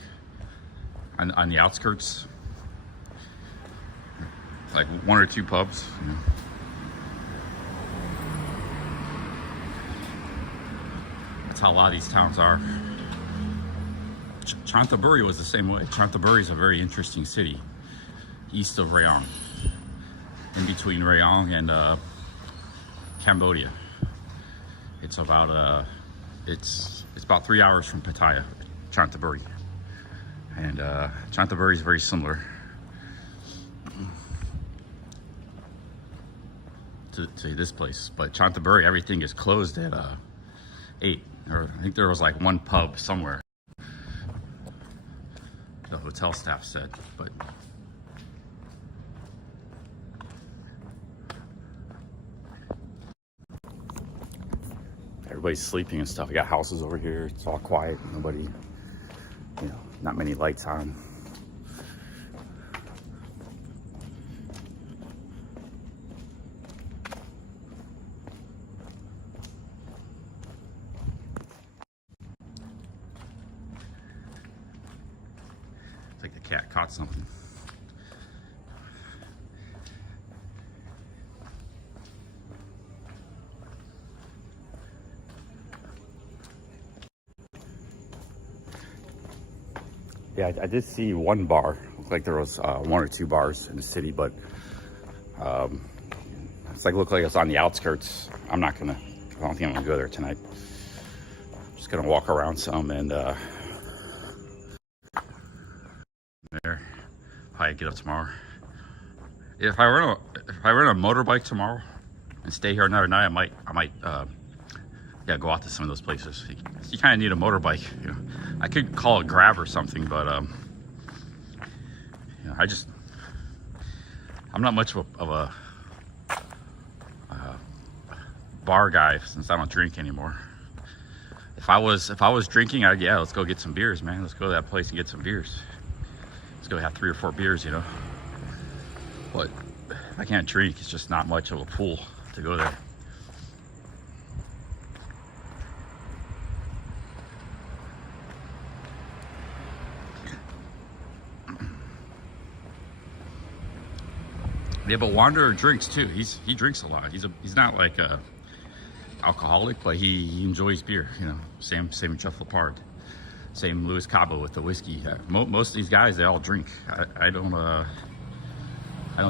on the outskirts, like 1 or 2 pubs. You know. That's how a lot of these towns are. Chanthaburi was the same way. Chanthaburi is a very interesting city, east of Rayong, in between Rayong and Cambodia. It's about it's about 3 hours from Pattaya, Chanthaburi, and Chanthaburi is very similar to this place. But Chanthaburi, everything is closed at 8. Or I think there was like 1 pub somewhere, the hotel staff said, but everybody's sleeping and stuff. I got houses over here. It's all quiet. Nobody, you know, not many lights on. Like the cat caught something. Yeah, I did see 1 bar. Looked like there was 1 or 2 bars in the city, but it's like looked like it's on the outskirts. I don't think I'm gonna go there tonight. I'm just gonna walk around some and there. Probably get up tomorrow. If I rent a motorbike tomorrow and stay here another night, I might yeah, go out to some of those places. You kind of need a motorbike. You know, I could call a Grab or something, but you know, I'm not much of a bar guy since I don't drink anymore. If I was drinking, yeah, let's go get some beers, man. Let's go to that place and get some beers. Let's go have 3 or 4 beers, you know. But I can't drink. It's just not much of a pool to go there. Yeah, but Wanderer drinks too. He drinks a lot. He's not like a alcoholic, but he enjoys beer. You know, same Jeff Lepard, same Louis Cabo with the whiskey. Most of these guys, they all drink. I don't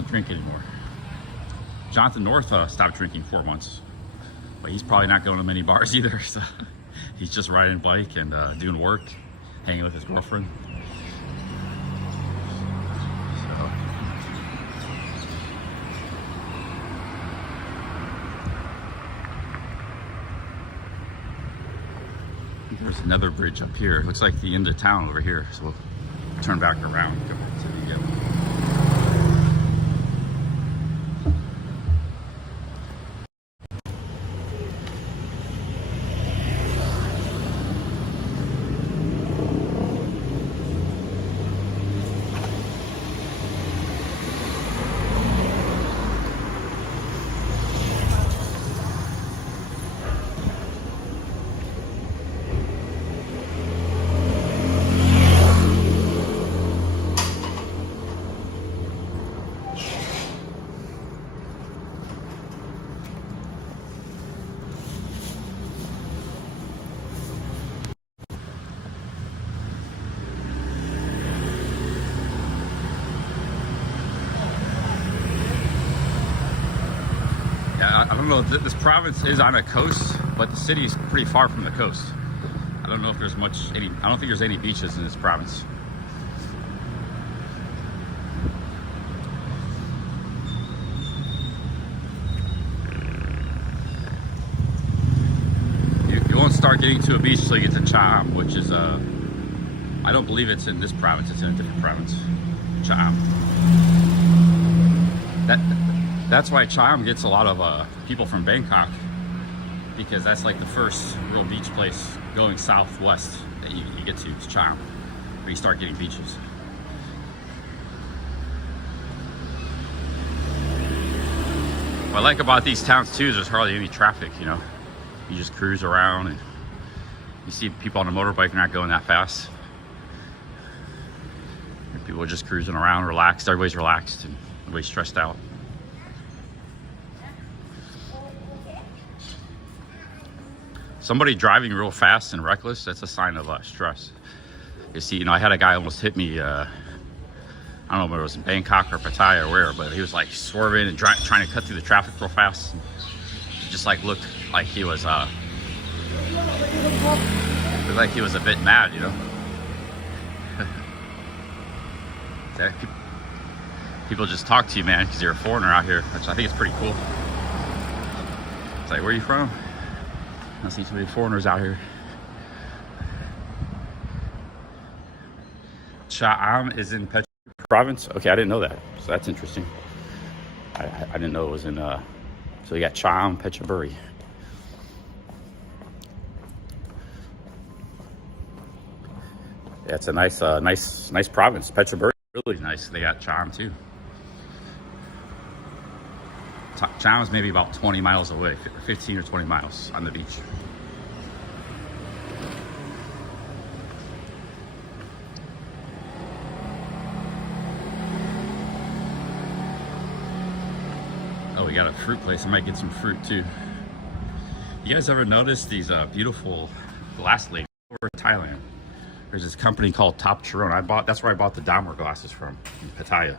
drink anymore. Jonathan North stopped drinking 4 months, but he's probably not going to many bars either. So he's just riding a bike and doing work, hanging with his girlfriend. There's another bridge up here. It looks like the end of town over here. So we'll turn back around. Go back to the I don't know, this province is on a coast, but the city's pretty far from the coast. I don't know if there's I don't think there's any beaches in this province. You won't start getting to a beach until you get to Cham, which is I don't believe it's in this province, it's in a different province. Cham. That's why Cham gets a lot of people from Bangkok, because that's like the first real beach place going southwest that you get to, is Cham, where you start getting beaches. What I like about these towns too is there's hardly any traffic, you know. You just cruise around and you see people on a motorbike not going that fast. People are just cruising around, relaxed. Everybody's relaxed and nobody's stressed out. Somebody driving real fast and reckless, that's a sign of stress. You see, you know, I had a guy almost hit me, I don't know whether it was in Bangkok or Pattaya or where, but he was like swerving and trying to cut through the traffic real fast. It just like looked like he was a bit mad, you know. People just talk to you, man, because you're a foreigner out here, which I think is pretty cool. It's like, where are you from? I see so many foreigners out here. Cham is in Phetchaburi province. Okay, I didn't know that, so that's interesting. I didn't know it was in. So you got Cham, Phetchaburi. Yeah, it's a nice province. Phetchaburi, really nice. They got Cham too. Cham is maybe about 20 miles away, 15 or 20 miles on the beach. Oh, we got a fruit place. I might get some fruit too. You guys ever notice these beautiful glass ladies over in Thailand? There's this company called Top Charon. That's where I bought the Dahmer glasses from, in Pattaya.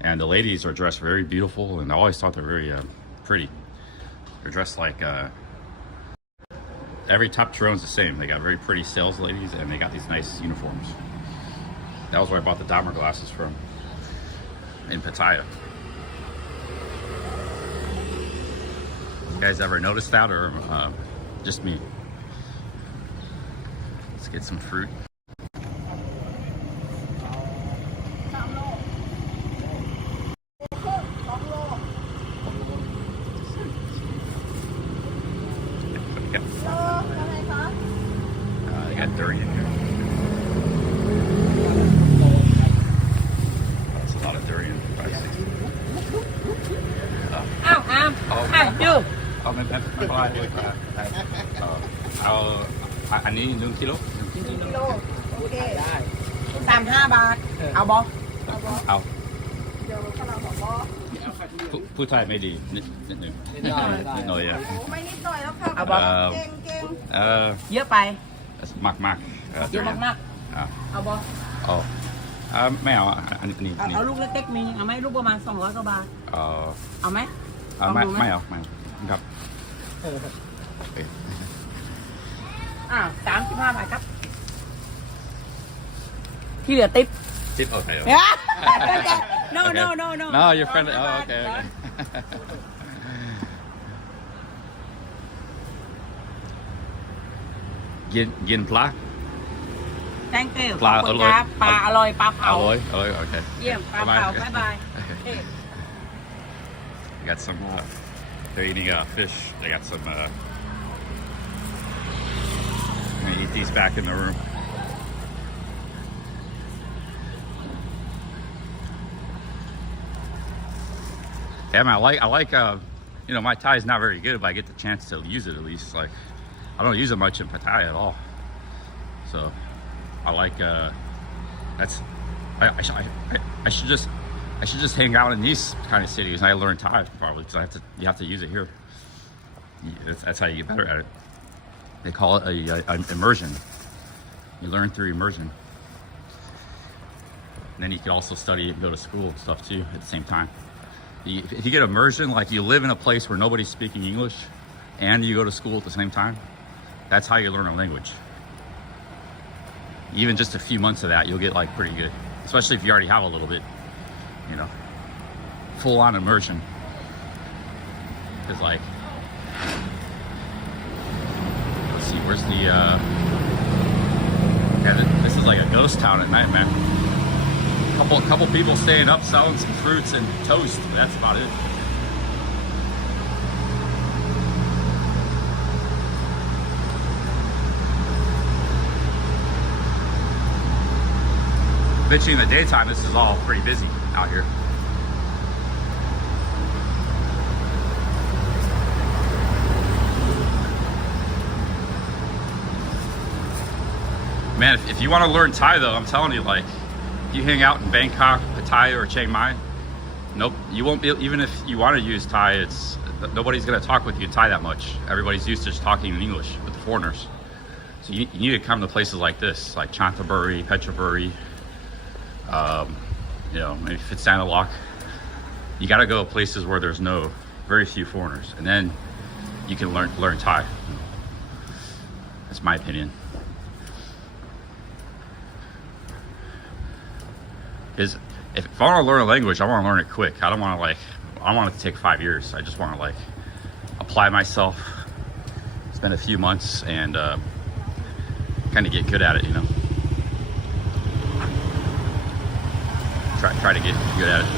And the ladies are dressed very beautiful, and I always thought they're very pretty. They're dressed like every Top Charon's the same. They got very pretty sales ladies, and they got these nice uniforms. That was where I bought the Dahmer glasses from, in Pattaya. You guys ever noticed that, or just me? Let's get some fruit. They got durian here. That's a lot of durian. อ้าวอามอ่ะดู เอาเป็นแพ็คไม่เป็นไรเอาอันนี้1 กิโล กิโลโอเค35 บาทเอาบอ เอา เดี๋ยวเราบอกว่า ผู้ไทยไม่ดีนิดหนึ่งนิดหน่อยอ่ะ ไม่นิดหน่อยแล้วค่ะ เอาบอ เก่งเยอะไป มากเยอะมากเอาบอ ไม่เอาอันนี้ เอาลูกเล็กๆมีเอาไหมลูกประมาณ200 กว่าบาทเอาไหม ไม่เอาครับ 35 บาทครับที่เหลือติ๊บ Tip, okay. No. No, you're friendly. Oh, okay. Gin pla? Thank you ปลาอร่อย ปลาอร่อยปลาเผา อร่อย okay. เยี่ยมปลาเผาบาย Got some, they're eating fish. They got some, I'm gonna eat these back in the room. Yeah, man, I like, you know, my Thai is not very good, but I get the chance to use it at least. Like, I don't use it much in Pattaya at all. So, I like, I should just hang out in these kind of cities and I learn Thai probably because you have to use it here. That's how you get better at it. They call it an immersion. You learn through immersion. And then you can also study and go to school and stuff too at the same time. If you get immersion, like you live in a place where nobody's speaking English, and you go to school at the same time, that's how you learn a language. Even just a few months of that, you'll get like pretty good, especially if you already have a little bit, you know, full on immersion. Because like, let's see, where's the, yeah, this is like a ghost town at night, man. Couple people staying up selling some fruits and toast, but that's about it. Eventually in the daytime, this is all pretty busy out here. Man, if you want to learn Thai though, I'm telling you, like, if you hang out in Bangkok, Pattaya, or Chiang Mai, nope, you won't be, even if you want to use Thai, nobody's going to talk with you in Thai that much. Everybody's used to just talking in English with the foreigners. So you need to come to places like this, like Chantaburi, Phetchaburi, you know, maybe Phitsanulok. You got to go places where there's very few foreigners, and then you can learn Thai. That's my opinion. Because if I want to learn a language, I want to learn it quick. I don't want it to take 5 years. I just want to like apply myself, spend a few months, and kind of get good at it, you know. Try to get good at it.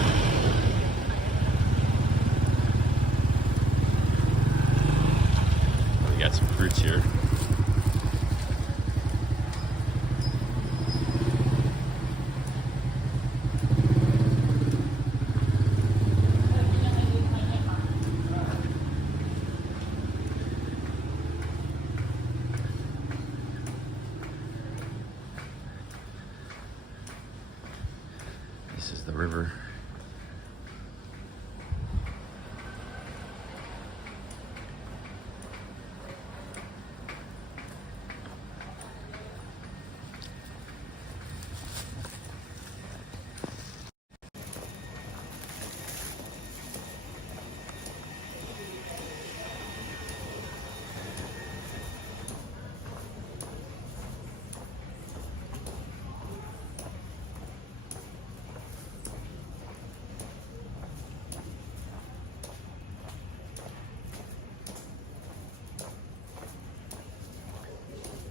We got some fruits here. This is the river.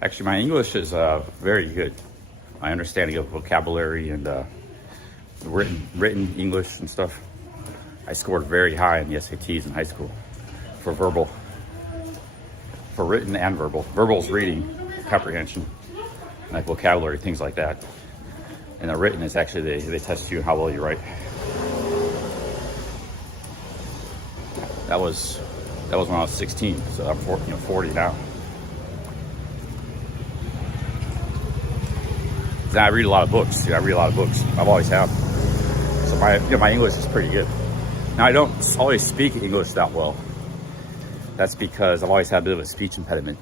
Actually, my English is very good. My understanding of vocabulary and written English and stuff. I scored very high in the SATs in high school for verbal, for written and verbal. Verbal's reading, comprehension, like vocabulary, things like that. And the written is actually they test you how well you write. That was when I was 16, so I'm 40 now. I read a lot of books. I read a lot of books. I've always have. So my English is pretty good. Now I don't always speak English that well. That's because I've always had a bit of a speech impediment.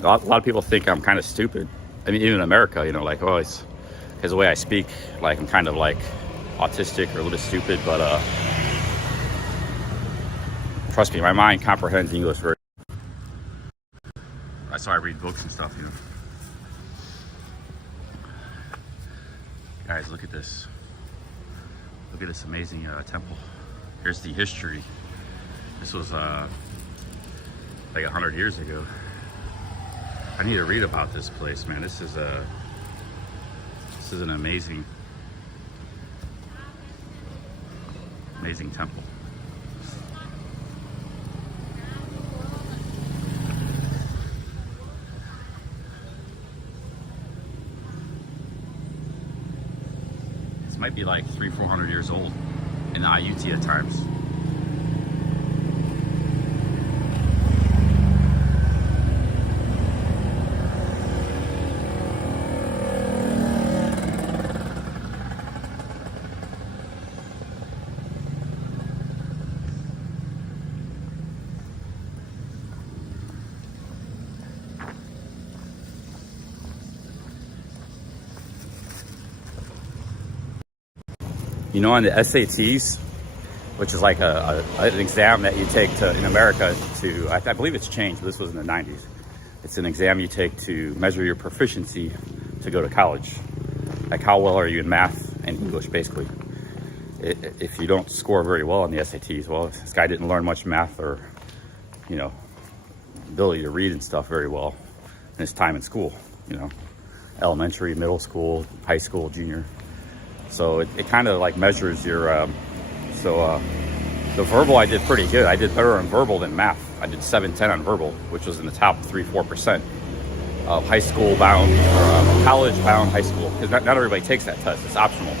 A lot of people think I'm kind of stupid. I mean, even in America, you know, like, oh, it's because the way I speak, like I'm kind of like autistic or a little bit stupid. But trust me, my mind comprehends English very. That's why I read books and stuff, you know. Guys, look at this. Look at this amazing temple. Here's the history. This was like 100 years ago. I need to read about this place, man. This is an amazing temple. Might be like 300-400 years old in the Ayutthaya times. You know, on the SATs, which is like an exam that you take in America to, I believe it's changed, but this was in the 90s. It's an exam you take to measure your proficiency to go to college. Like how well are you in math and English, basically. If you don't score very well on the SATs, well, this guy didn't learn much math or, you know, ability to read and stuff very well in his time in school, you know, elementary, middle school, high school, junior. So it kind of like measures your, the verbal I did pretty good. I did better on verbal than math. I did 710 on verbal, which was in the top 3-4% of high school bound, or college bound high school. Because not everybody takes that test, it's optional.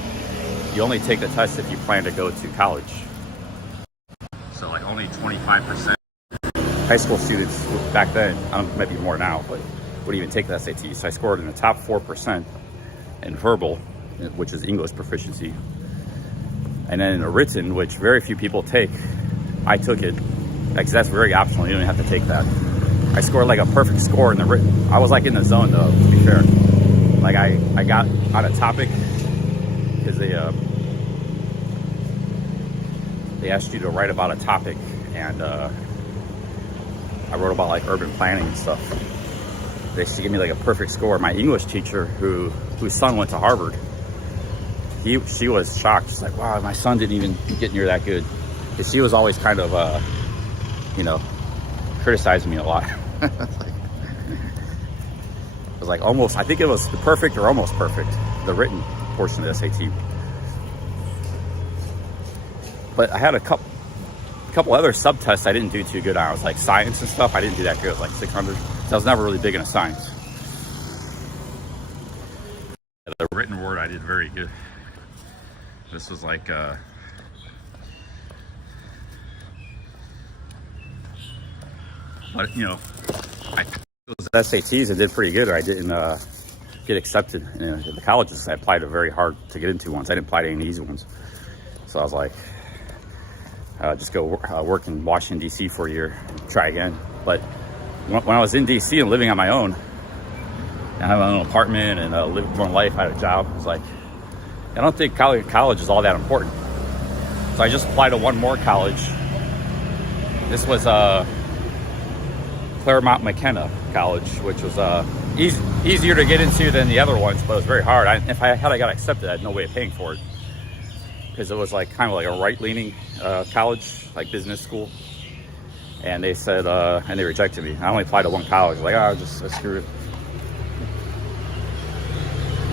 You only take the test if you plan to go to college. So like only 25% high school students back then, maybe more now, but would even take the SAT. So I scored in the top 4% in verbal, which is English proficiency. And then in a written, which very few people take, I took it, because that's very optional. You don't even have to take that. I scored like a perfect score in the written. I was like in the zone though, to be fair. Like I got on a topic, because they asked you to write about a topic, and I wrote about like urban planning and stuff. They should give me like a perfect score. My English teacher, whose son went to Harvard, she was shocked. She's like, wow, my son didn't even get near that good. Because she was always kind of, you know, criticizing me a lot. It was like almost, I think it was perfect or almost perfect, the written portion of the SAT. But I had a couple other subtests I didn't do too good on. It was like science and stuff. I didn't do that good. It was like 600. So I was never really big into science. The written word I did very good. This was like but you know, I those SATs and did pretty good. Or I didn't get accepted in the colleges. I applied to very hard to get into ones. I didn't apply to any easy ones. So I was like, just go work in Washington, D.C. for a year, try again. But when I was in D.C. and living on my own, and I had my own apartment and living my own life, I had a job, I was like, I don't think college is all that important. So I just applied to one more college. This was Claremont McKenna College, which was easier to get into than the other ones, but it was very hard. If I got accepted, I had no way of paying for it, because it was like kind of like a right-leaning college, like business school. And they said, and they rejected me. I only applied to one college. Like, oh, just screw it.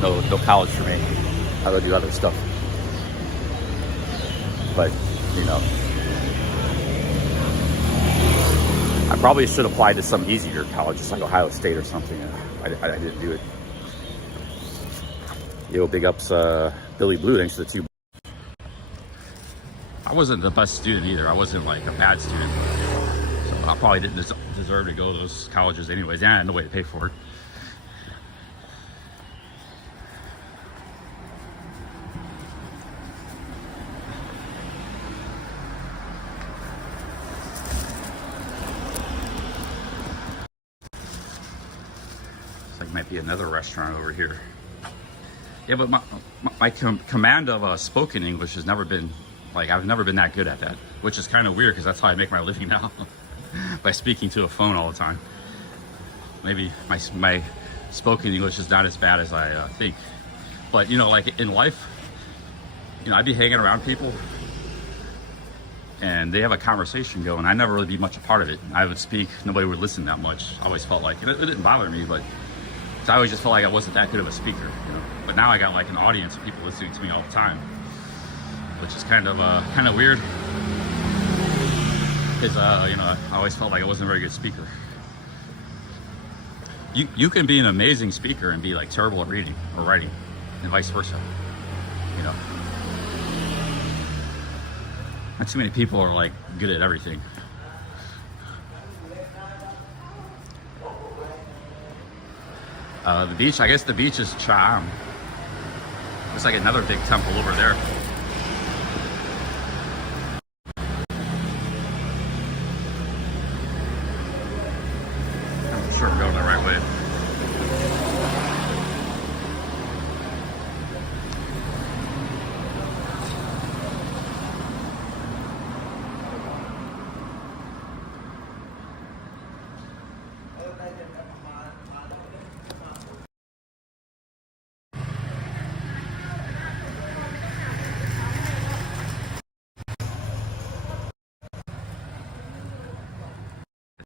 No college for me. I'll go do other stuff. But, you know, I probably should apply to some easier colleges like Ohio State or something. I didn't do it. Yo, big ups, Billy Blue. Thanks for the 2. I wasn't the best student either. I wasn't like a bad student. So I probably didn't deserve to go to those colleges anyways. And I had no way to pay for it. Might be another restaurant over here. Yeah, but my command of spoken English has never been, like, I've never been that good at that, which is kind of weird because that's how I make my living now, by speaking to a phone all the time. Maybe my spoken English is not as bad as I think. But, you know, like in life, you know, I'd be hanging around people and they have a conversation going. I'd never really be much a part of it. I would speak, nobody would listen that much. I always felt like, and it didn't bother me, but I always just felt like I wasn't that good of a speaker, you know. But now I got like an audience of people listening to me all the time, which is kind of weird, because you know, I always felt like I wasn't a very good speaker. You can be an amazing speaker and be like terrible at reading or writing, and vice versa. You know, not too many people are like good at everything. The beach, I guess the beach is Cham. Looks like another big temple over there. I'm sure we're going the right way.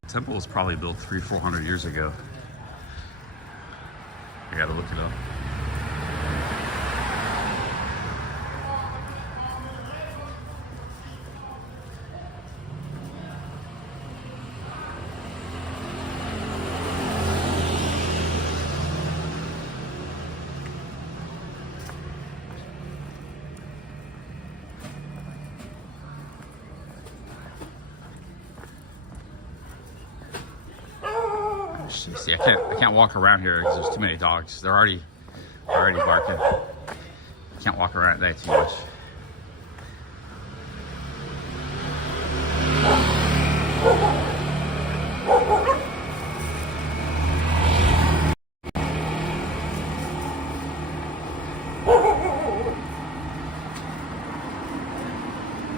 Temple was probably built 300-400 years ago. I gotta look it up. See, I can't walk around here because there's too many dogs. They're already barking. I can't walk around at night too much.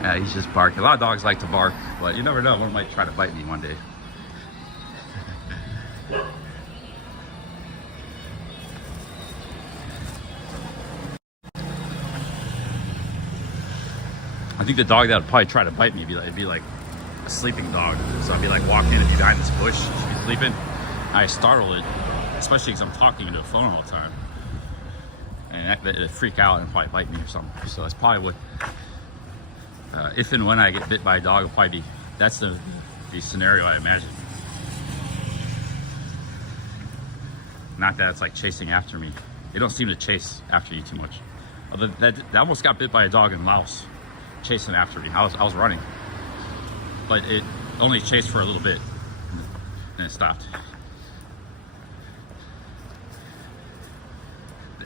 Yeah, he's just barking. A lot of dogs like to bark, but you never know. One might try to bite me one day. I think the dog that would probably try to bite me would be like a sleeping dog. So I'd be like walking in and be behind this bush, she'd be sleeping. I startle it, especially because I'm talking into a phone all the time. And it'd freak out and probably bite me or something. So that's probably what, if and when I get bit by a dog, it'll probably be, that's the scenario I imagine. Not that it's like chasing after me. They don't seem to chase after you too much. Although that almost got bit by a dog in Laos, chasing after me. I was running, but it only chased for a little bit and it stopped.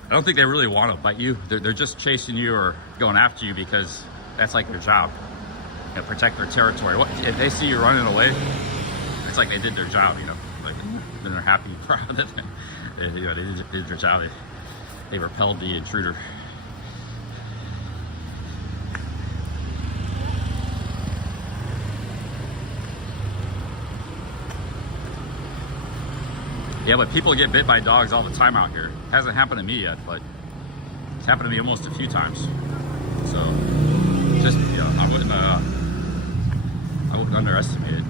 I don't think they really want to bite you. They're just chasing you or going after you because that's like their job. You know, protect their territory. If they see you running away, it's like they did their job, you know. Like, then they're happy, proud that they did their job. They repelled the intruder. Yeah, but people get bit by dogs all the time out here. It hasn't happened to me yet, but it's happened to me almost a few times. So, just, you know, I wouldn't underestimate it.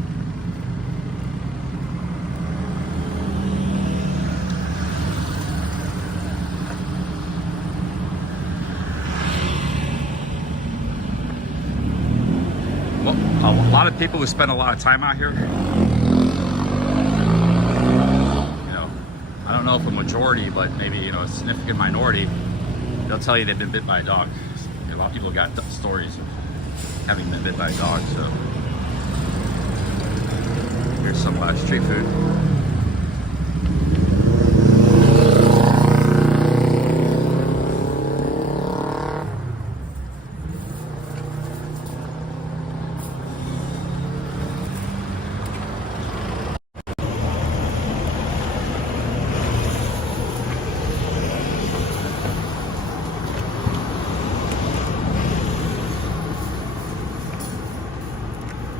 Well, a lot of people who spend a lot of time out here, I don't know if a majority, but maybe, you know, a significant minority, they'll tell you they've been bit by a dog. A lot of people got stories of having been bit by a dog, so. Here's some street food.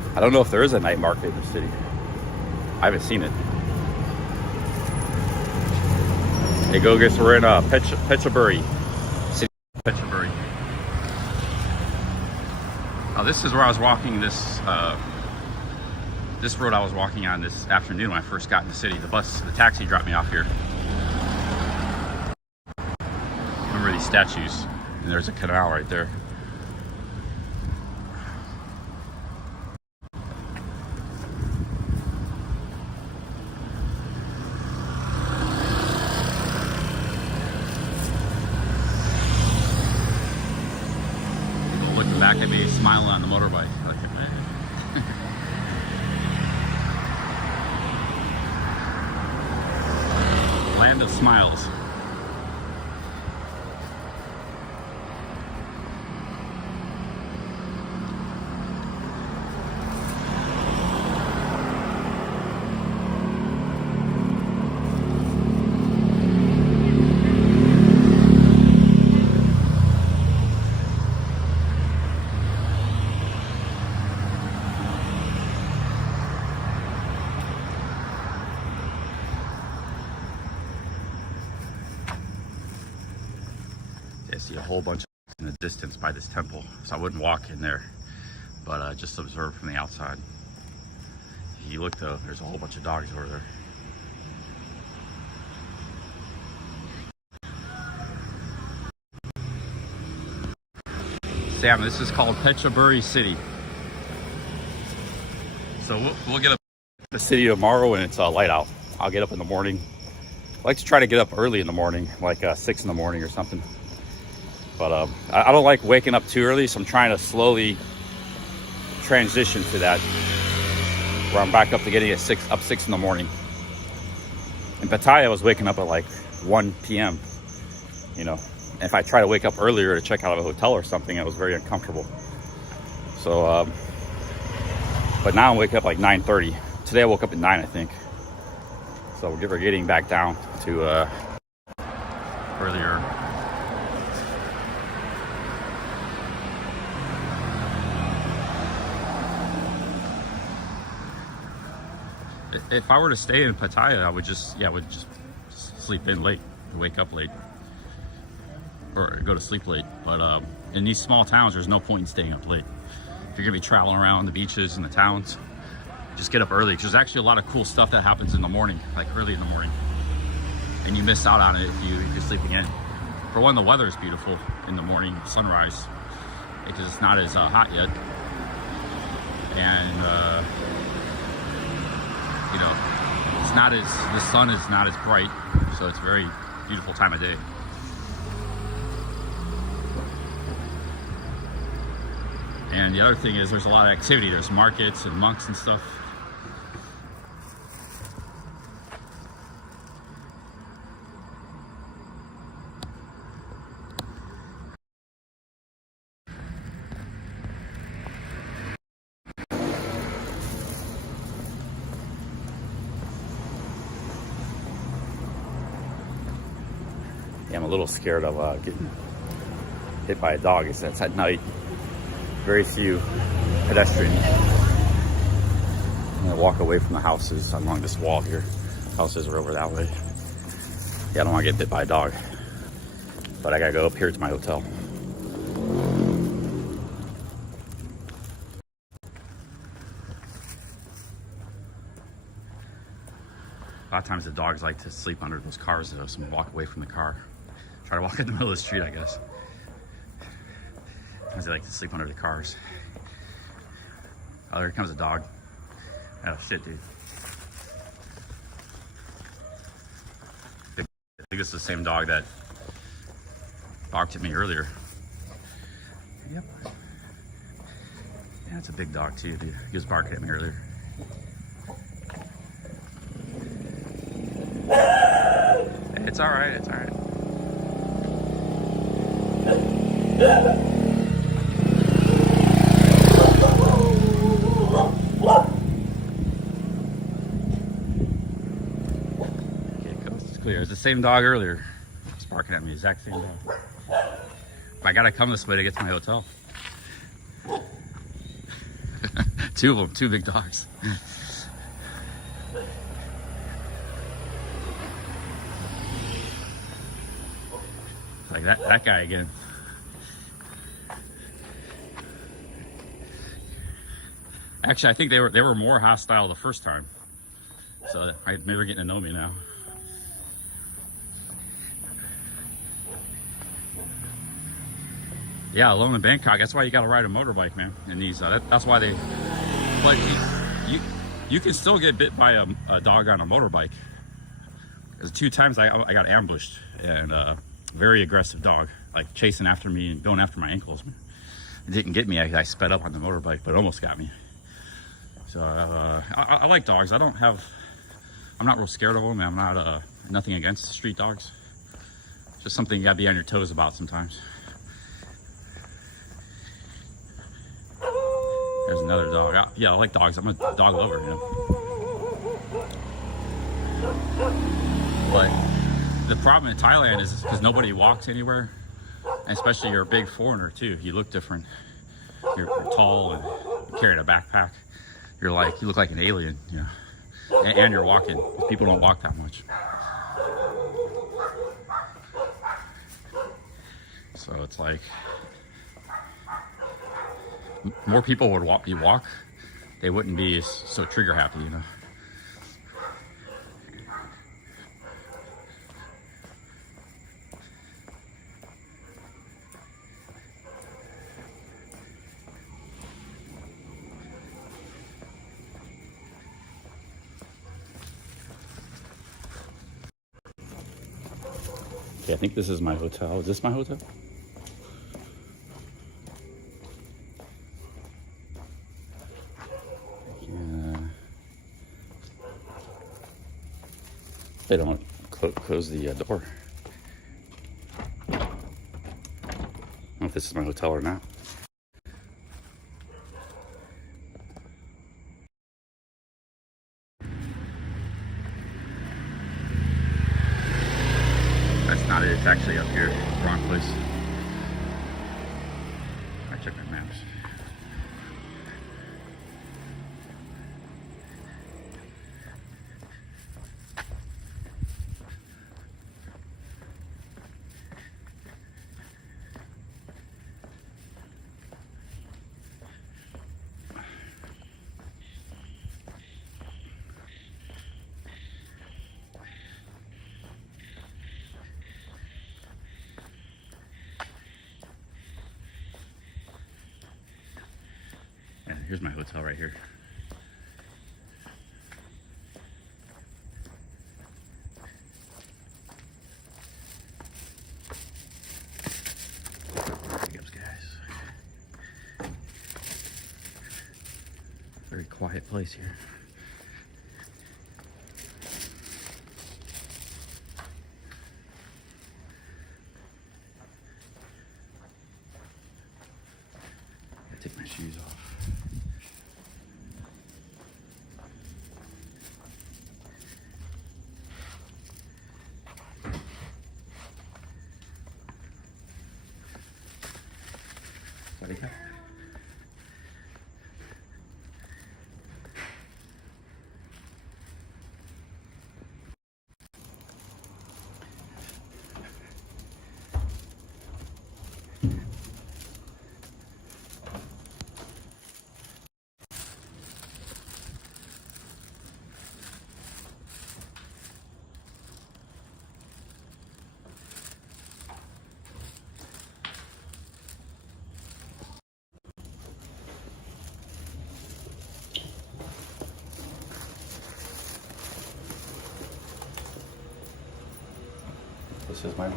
I don't know if there is a night market in the city. I haven't seen it. Hey, go guys, we're in Phetchaburi. City of Phetchaburi. Now this is where I was walking this road I was walking on this afternoon when I first got in the city. The taxi dropped me off here. Remember these statues? And there's a canal right there. Back at me, smiling on the motorbike. Look at me. Land of smiles. I see a whole bunch in the distance by this temple, so I wouldn't walk in there, but just observe from the outside. you look though, there's a whole bunch of dogs over there. Sam, this is called Phetchaburi City. So we'll get up the city tomorrow when it's light out. I'll get up in the morning. I like to try to get up early in the morning, like 6 in the morning or something. But I don't like waking up too early, so I'm trying to slowly transition to that, where I'm back up to getting at 6 in the morning. In Pattaya, I was waking up at like 1 p.m. You know, and if I try to wake up earlier to check out of a hotel or something, I was very uncomfortable. So, but now I'm waking up like 9:30. Today I woke up at 9, I think. So we're getting back down to earlier. If I were to stay in Pattaya, I would just sleep in late, wake up late, or go to sleep late. But in these small towns, there's no point in staying up late. If you're gonna be traveling around the beaches and the towns, just get up early, because there's actually a lot of cool stuff that happens in the morning, like early in the morning, and you miss out on it if you're sleeping in. For one, the weather is beautiful in the morning, sunrise, because it's not as hot yet, and you know, the sun is not as bright, so it's a very beautiful time of day. And the other thing is, there's a lot of activity. There's markets and monks and stuff. I'm a little scared of getting hit by a dog. It's at night. Very few pedestrians. I'm gonna walk away from the houses along this wall here. Houses are over that way. Yeah, I don't want to get bit by a dog, but I gotta go up here to my hotel. A lot of times the dogs like to sleep under those cars though, so I'm gonna walk away from the car. Try to walk in the middle of the street, I guess. Sometimes they like to sleep under the cars. Oh, here comes a dog. Oh shit, dude. I think it's the same dog that barked at me earlier. Yep. Yeah, it's a big dog too, dude. He was barking at me earlier. It's all right, it's all right. Okay, coast is clear. It's the same dog earlier. It's barking at me, exact same dog. I gotta come this way to get to my hotel. Two of them, two big dogs. Like that guy again. Actually, I think they were more hostile the first time, so maybe they're getting to know me now. Yeah, alone in Bangkok. That's why you got to ride a motorbike, man. And these, that's why they. But you can still get bit by a dog on a motorbike. Because 2 times I got ambushed, and very aggressive dog, like chasing after me and going after my ankles. It didn't get me. I sped up on the motorbike, but it almost got me. So I like dogs. I'm not real scared of them. I'm not nothing against street dogs. Just something you gotta be on your toes about sometimes. There's another dog. Yeah, I like dogs. I'm a dog lover, you know. But the problem in Thailand is because nobody walks anywhere, and especially you're a big foreigner too. You look different. You're tall and carrying a backpack. You look like an alien, you know. And you're walking. People don't walk that much. So it's like more people would walk, they wouldn't be so trigger happy, you know. Okay, I think this is my hotel. Is this my hotel? Yeah. They don't close the door. I don't know if this is my hotel or not. That's not it. It's actually up here. Wrong place. I check my maps. And here's my hotel right here. Pickups, guys. Very quiet place here. I take my shoes off. Sorry. This is my room.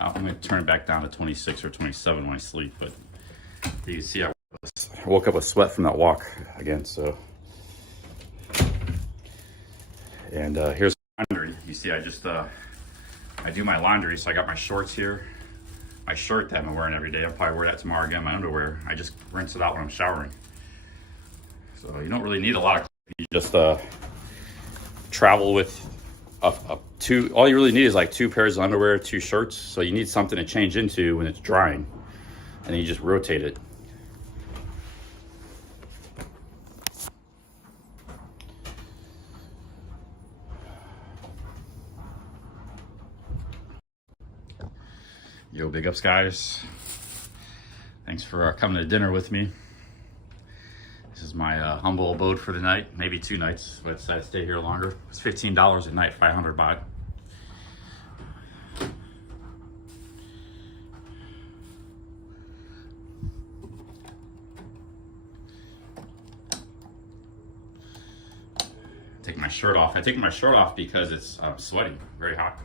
I'm going to turn it back down to 26 or 27 when I sleep, but you can see I woke up with sweat from that walk again, so. And here's laundry. You see I just, I do my laundry, so I got my shorts here. My shirt that I'm wearing every day, I'll probably wear that tomorrow again, my underwear. I just rinse it out when I'm showering. So you don't really need a lot of clothes. You just travel with all you really need is like 2 pairs of underwear, 2 shirts. So you need something to change into when it's drying, and then you just rotate it. Yo, big ups, guys. Thanks for coming to dinner with me. This is my humble abode for the night, maybe 2 nights, but I stay here longer. It's $15 a night, 500 baht. Take my shirt off. I take my shirt off because it's sweaty, very hot.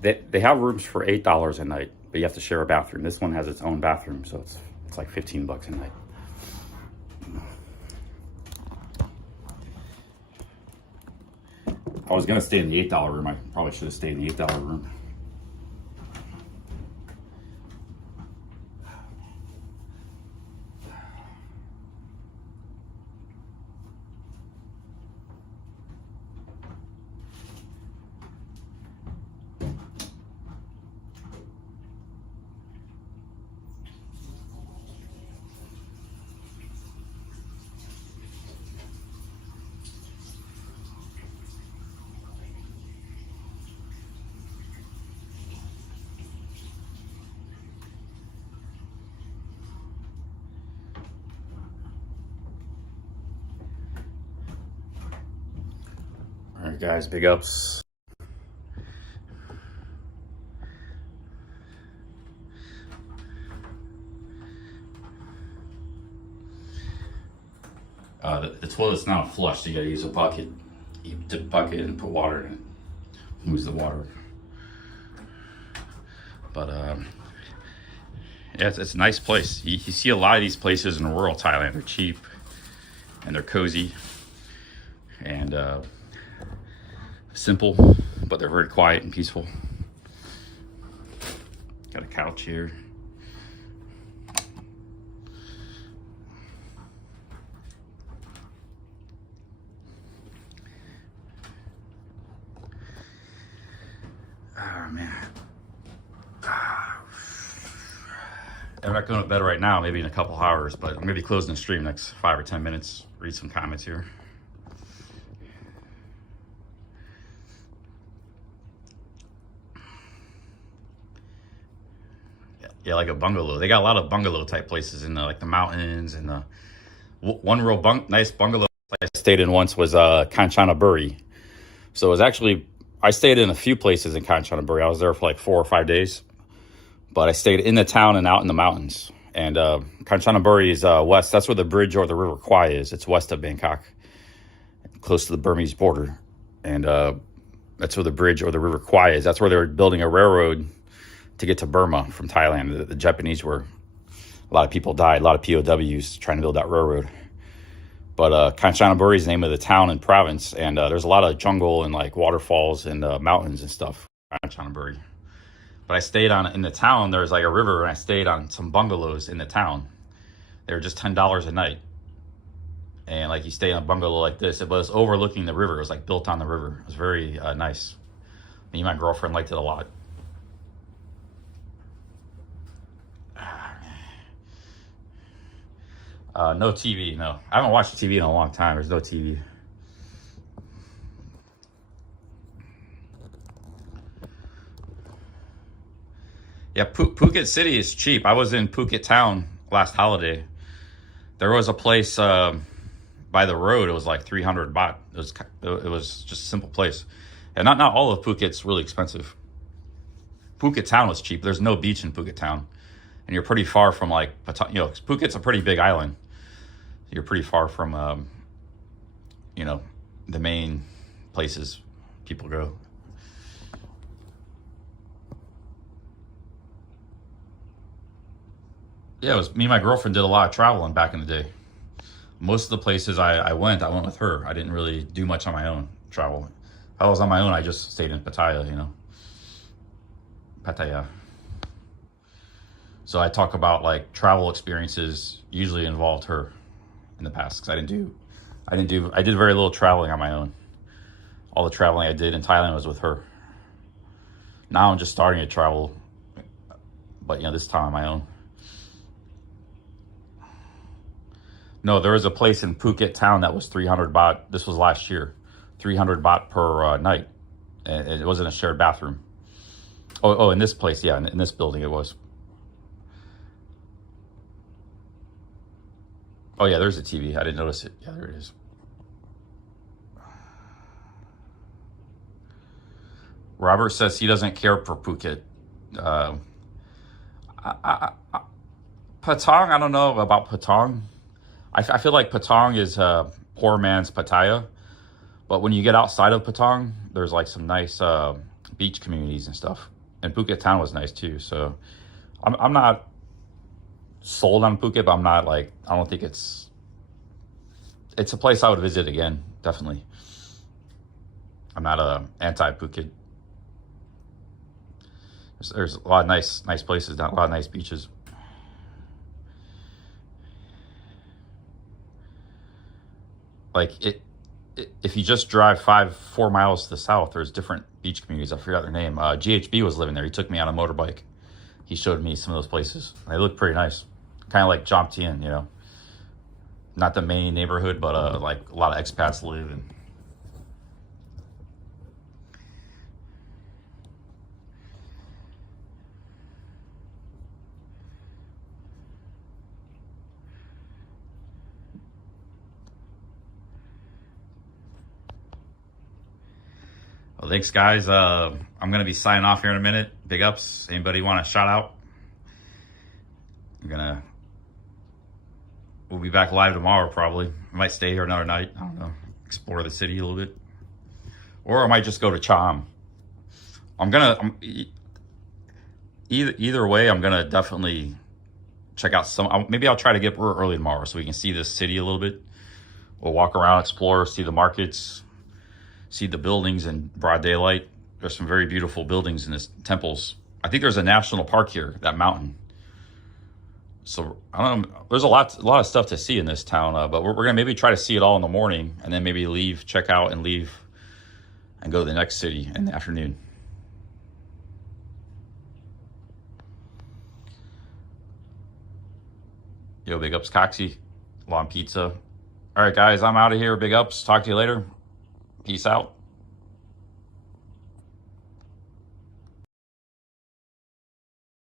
They have rooms for $8 a night, but you have to share a bathroom. This one has its own bathroom, so it's like 15 bucks a night. I was gonna stay in the $8 room. I probably should have stayed in the $8 room. right, guys, big ups. The toilet's not flushed. You gotta use a bucket. You dip a bucket and put water in it. Moves the water. But yeah, it's a nice place. You see a lot of these places in rural Thailand. They're cheap and they're cozy and simple, but they're very quiet and peaceful. Got a couch here. Oh man. I'm not going to bed right now, maybe in a couple hours, but I'm going to be closing the stream next 5 or 10 minutes. Read some comments here. Yeah, like a bungalow. They got a lot of bungalow type places in the, like the mountains and the one real nice bungalow I stayed in once was Kanchanaburi. So it was actually, I stayed in a few places in Kanchanaburi. I was there for like 4 or 5 days. But I stayed in the town and out in the mountains. And Kanchanaburi is west. That's where the bridge or the River Kwai is. It's west of Bangkok, close to the Burmese border. And that's where the bridge or the River Kwai is. That's where they were building a railroad to get to Burma from Thailand. The Japanese were, a lot of people died, a lot of POWs trying to build that railroad. But Kanchanaburi is the name of the town and province. And there's a lot of jungle and like waterfalls and mountains and stuff. Kanchanaburi. But I stayed in the town, there was like a river, and I stayed on some bungalows in the town. They were just $10 a night. And like you stay in a bungalow like this, it was overlooking the river. It was like built on the river. It was very nice. Me and my girlfriend liked it a lot. No TV, no. I haven't watched TV in a long time. There's no TV. Yeah, Phuket City is cheap. I was in Phuket town last holiday. There was a place by the road. It was like 300 baht. It was just a simple place. And not all of Phuket's really expensive. Phuket town was cheap. There's no beach in Phuket town. And you're pretty far from like, you know, Phuket's a pretty big island. You're pretty far from, you know, the main places people go. Yeah, it was me and my girlfriend did a lot of traveling back in the day. Most of the places I went with her. I didn't really do much on my own travel. If I was on my own, I just stayed in Pattaya, you know. Pattaya. So I talk about like travel experiences usually involved her in the past, because I did very little traveling on my own. All the traveling I did in Thailand was with her. Now I'm just starting to travel, but you know, this time on my own. No, there was a place in Phuket town that was 300 baht. This was last year. 300 baht per night. And it wasn't a shared bathroom. Oh, in this place, yeah, in this building it was. Oh yeah, there's a TV. I didn't notice it. Yeah, there it is. Robert says he doesn't care for Phuket. Patong, I don't know about Patong. I feel like Patong is poor man's Pattaya. But when you get outside of Patong, there's like some nice beach communities and stuff. And Phuket town was nice too. So I'm not sold on Phuket, but I'm not like, I don't think it's a place I would visit again, definitely. I'm not anti-Phuket. There's a lot of nice places down, a lot of nice beaches. Like if you just drive 4 miles to the south, there's different beach communities. I forgot their name. GHB was living there. He took me on a motorbike. He showed me some of those places. They look pretty nice. Kind of like Jomtien, you know. Not the main neighborhood, but like a lot of expats live in. Well, thanks, guys. I'm going to be signing off here in a minute. Big ups. Anybody want a shout out? We'll be back live tomorrow, probably. I might stay here another night. I don't know. Explore the city a little bit. Or I might just go to Cham. Either way, I'm going to definitely check out maybe I'll try to get early tomorrow so we can see this city a little bit. We'll walk around, explore, see the markets, see the buildings in broad daylight. There's some very beautiful buildings in this temples. I think there's a national park here, that mountain. So I don't know. There's a lot of stuff to see in this town, but we're gonna maybe try to see it all in the morning, and then maybe leave, check out, and leave, and go to the next city in the afternoon. Yo, big ups, Coxie, Long Pizza. All right, guys, I'm out of here. Big ups. Talk to you later. Peace out.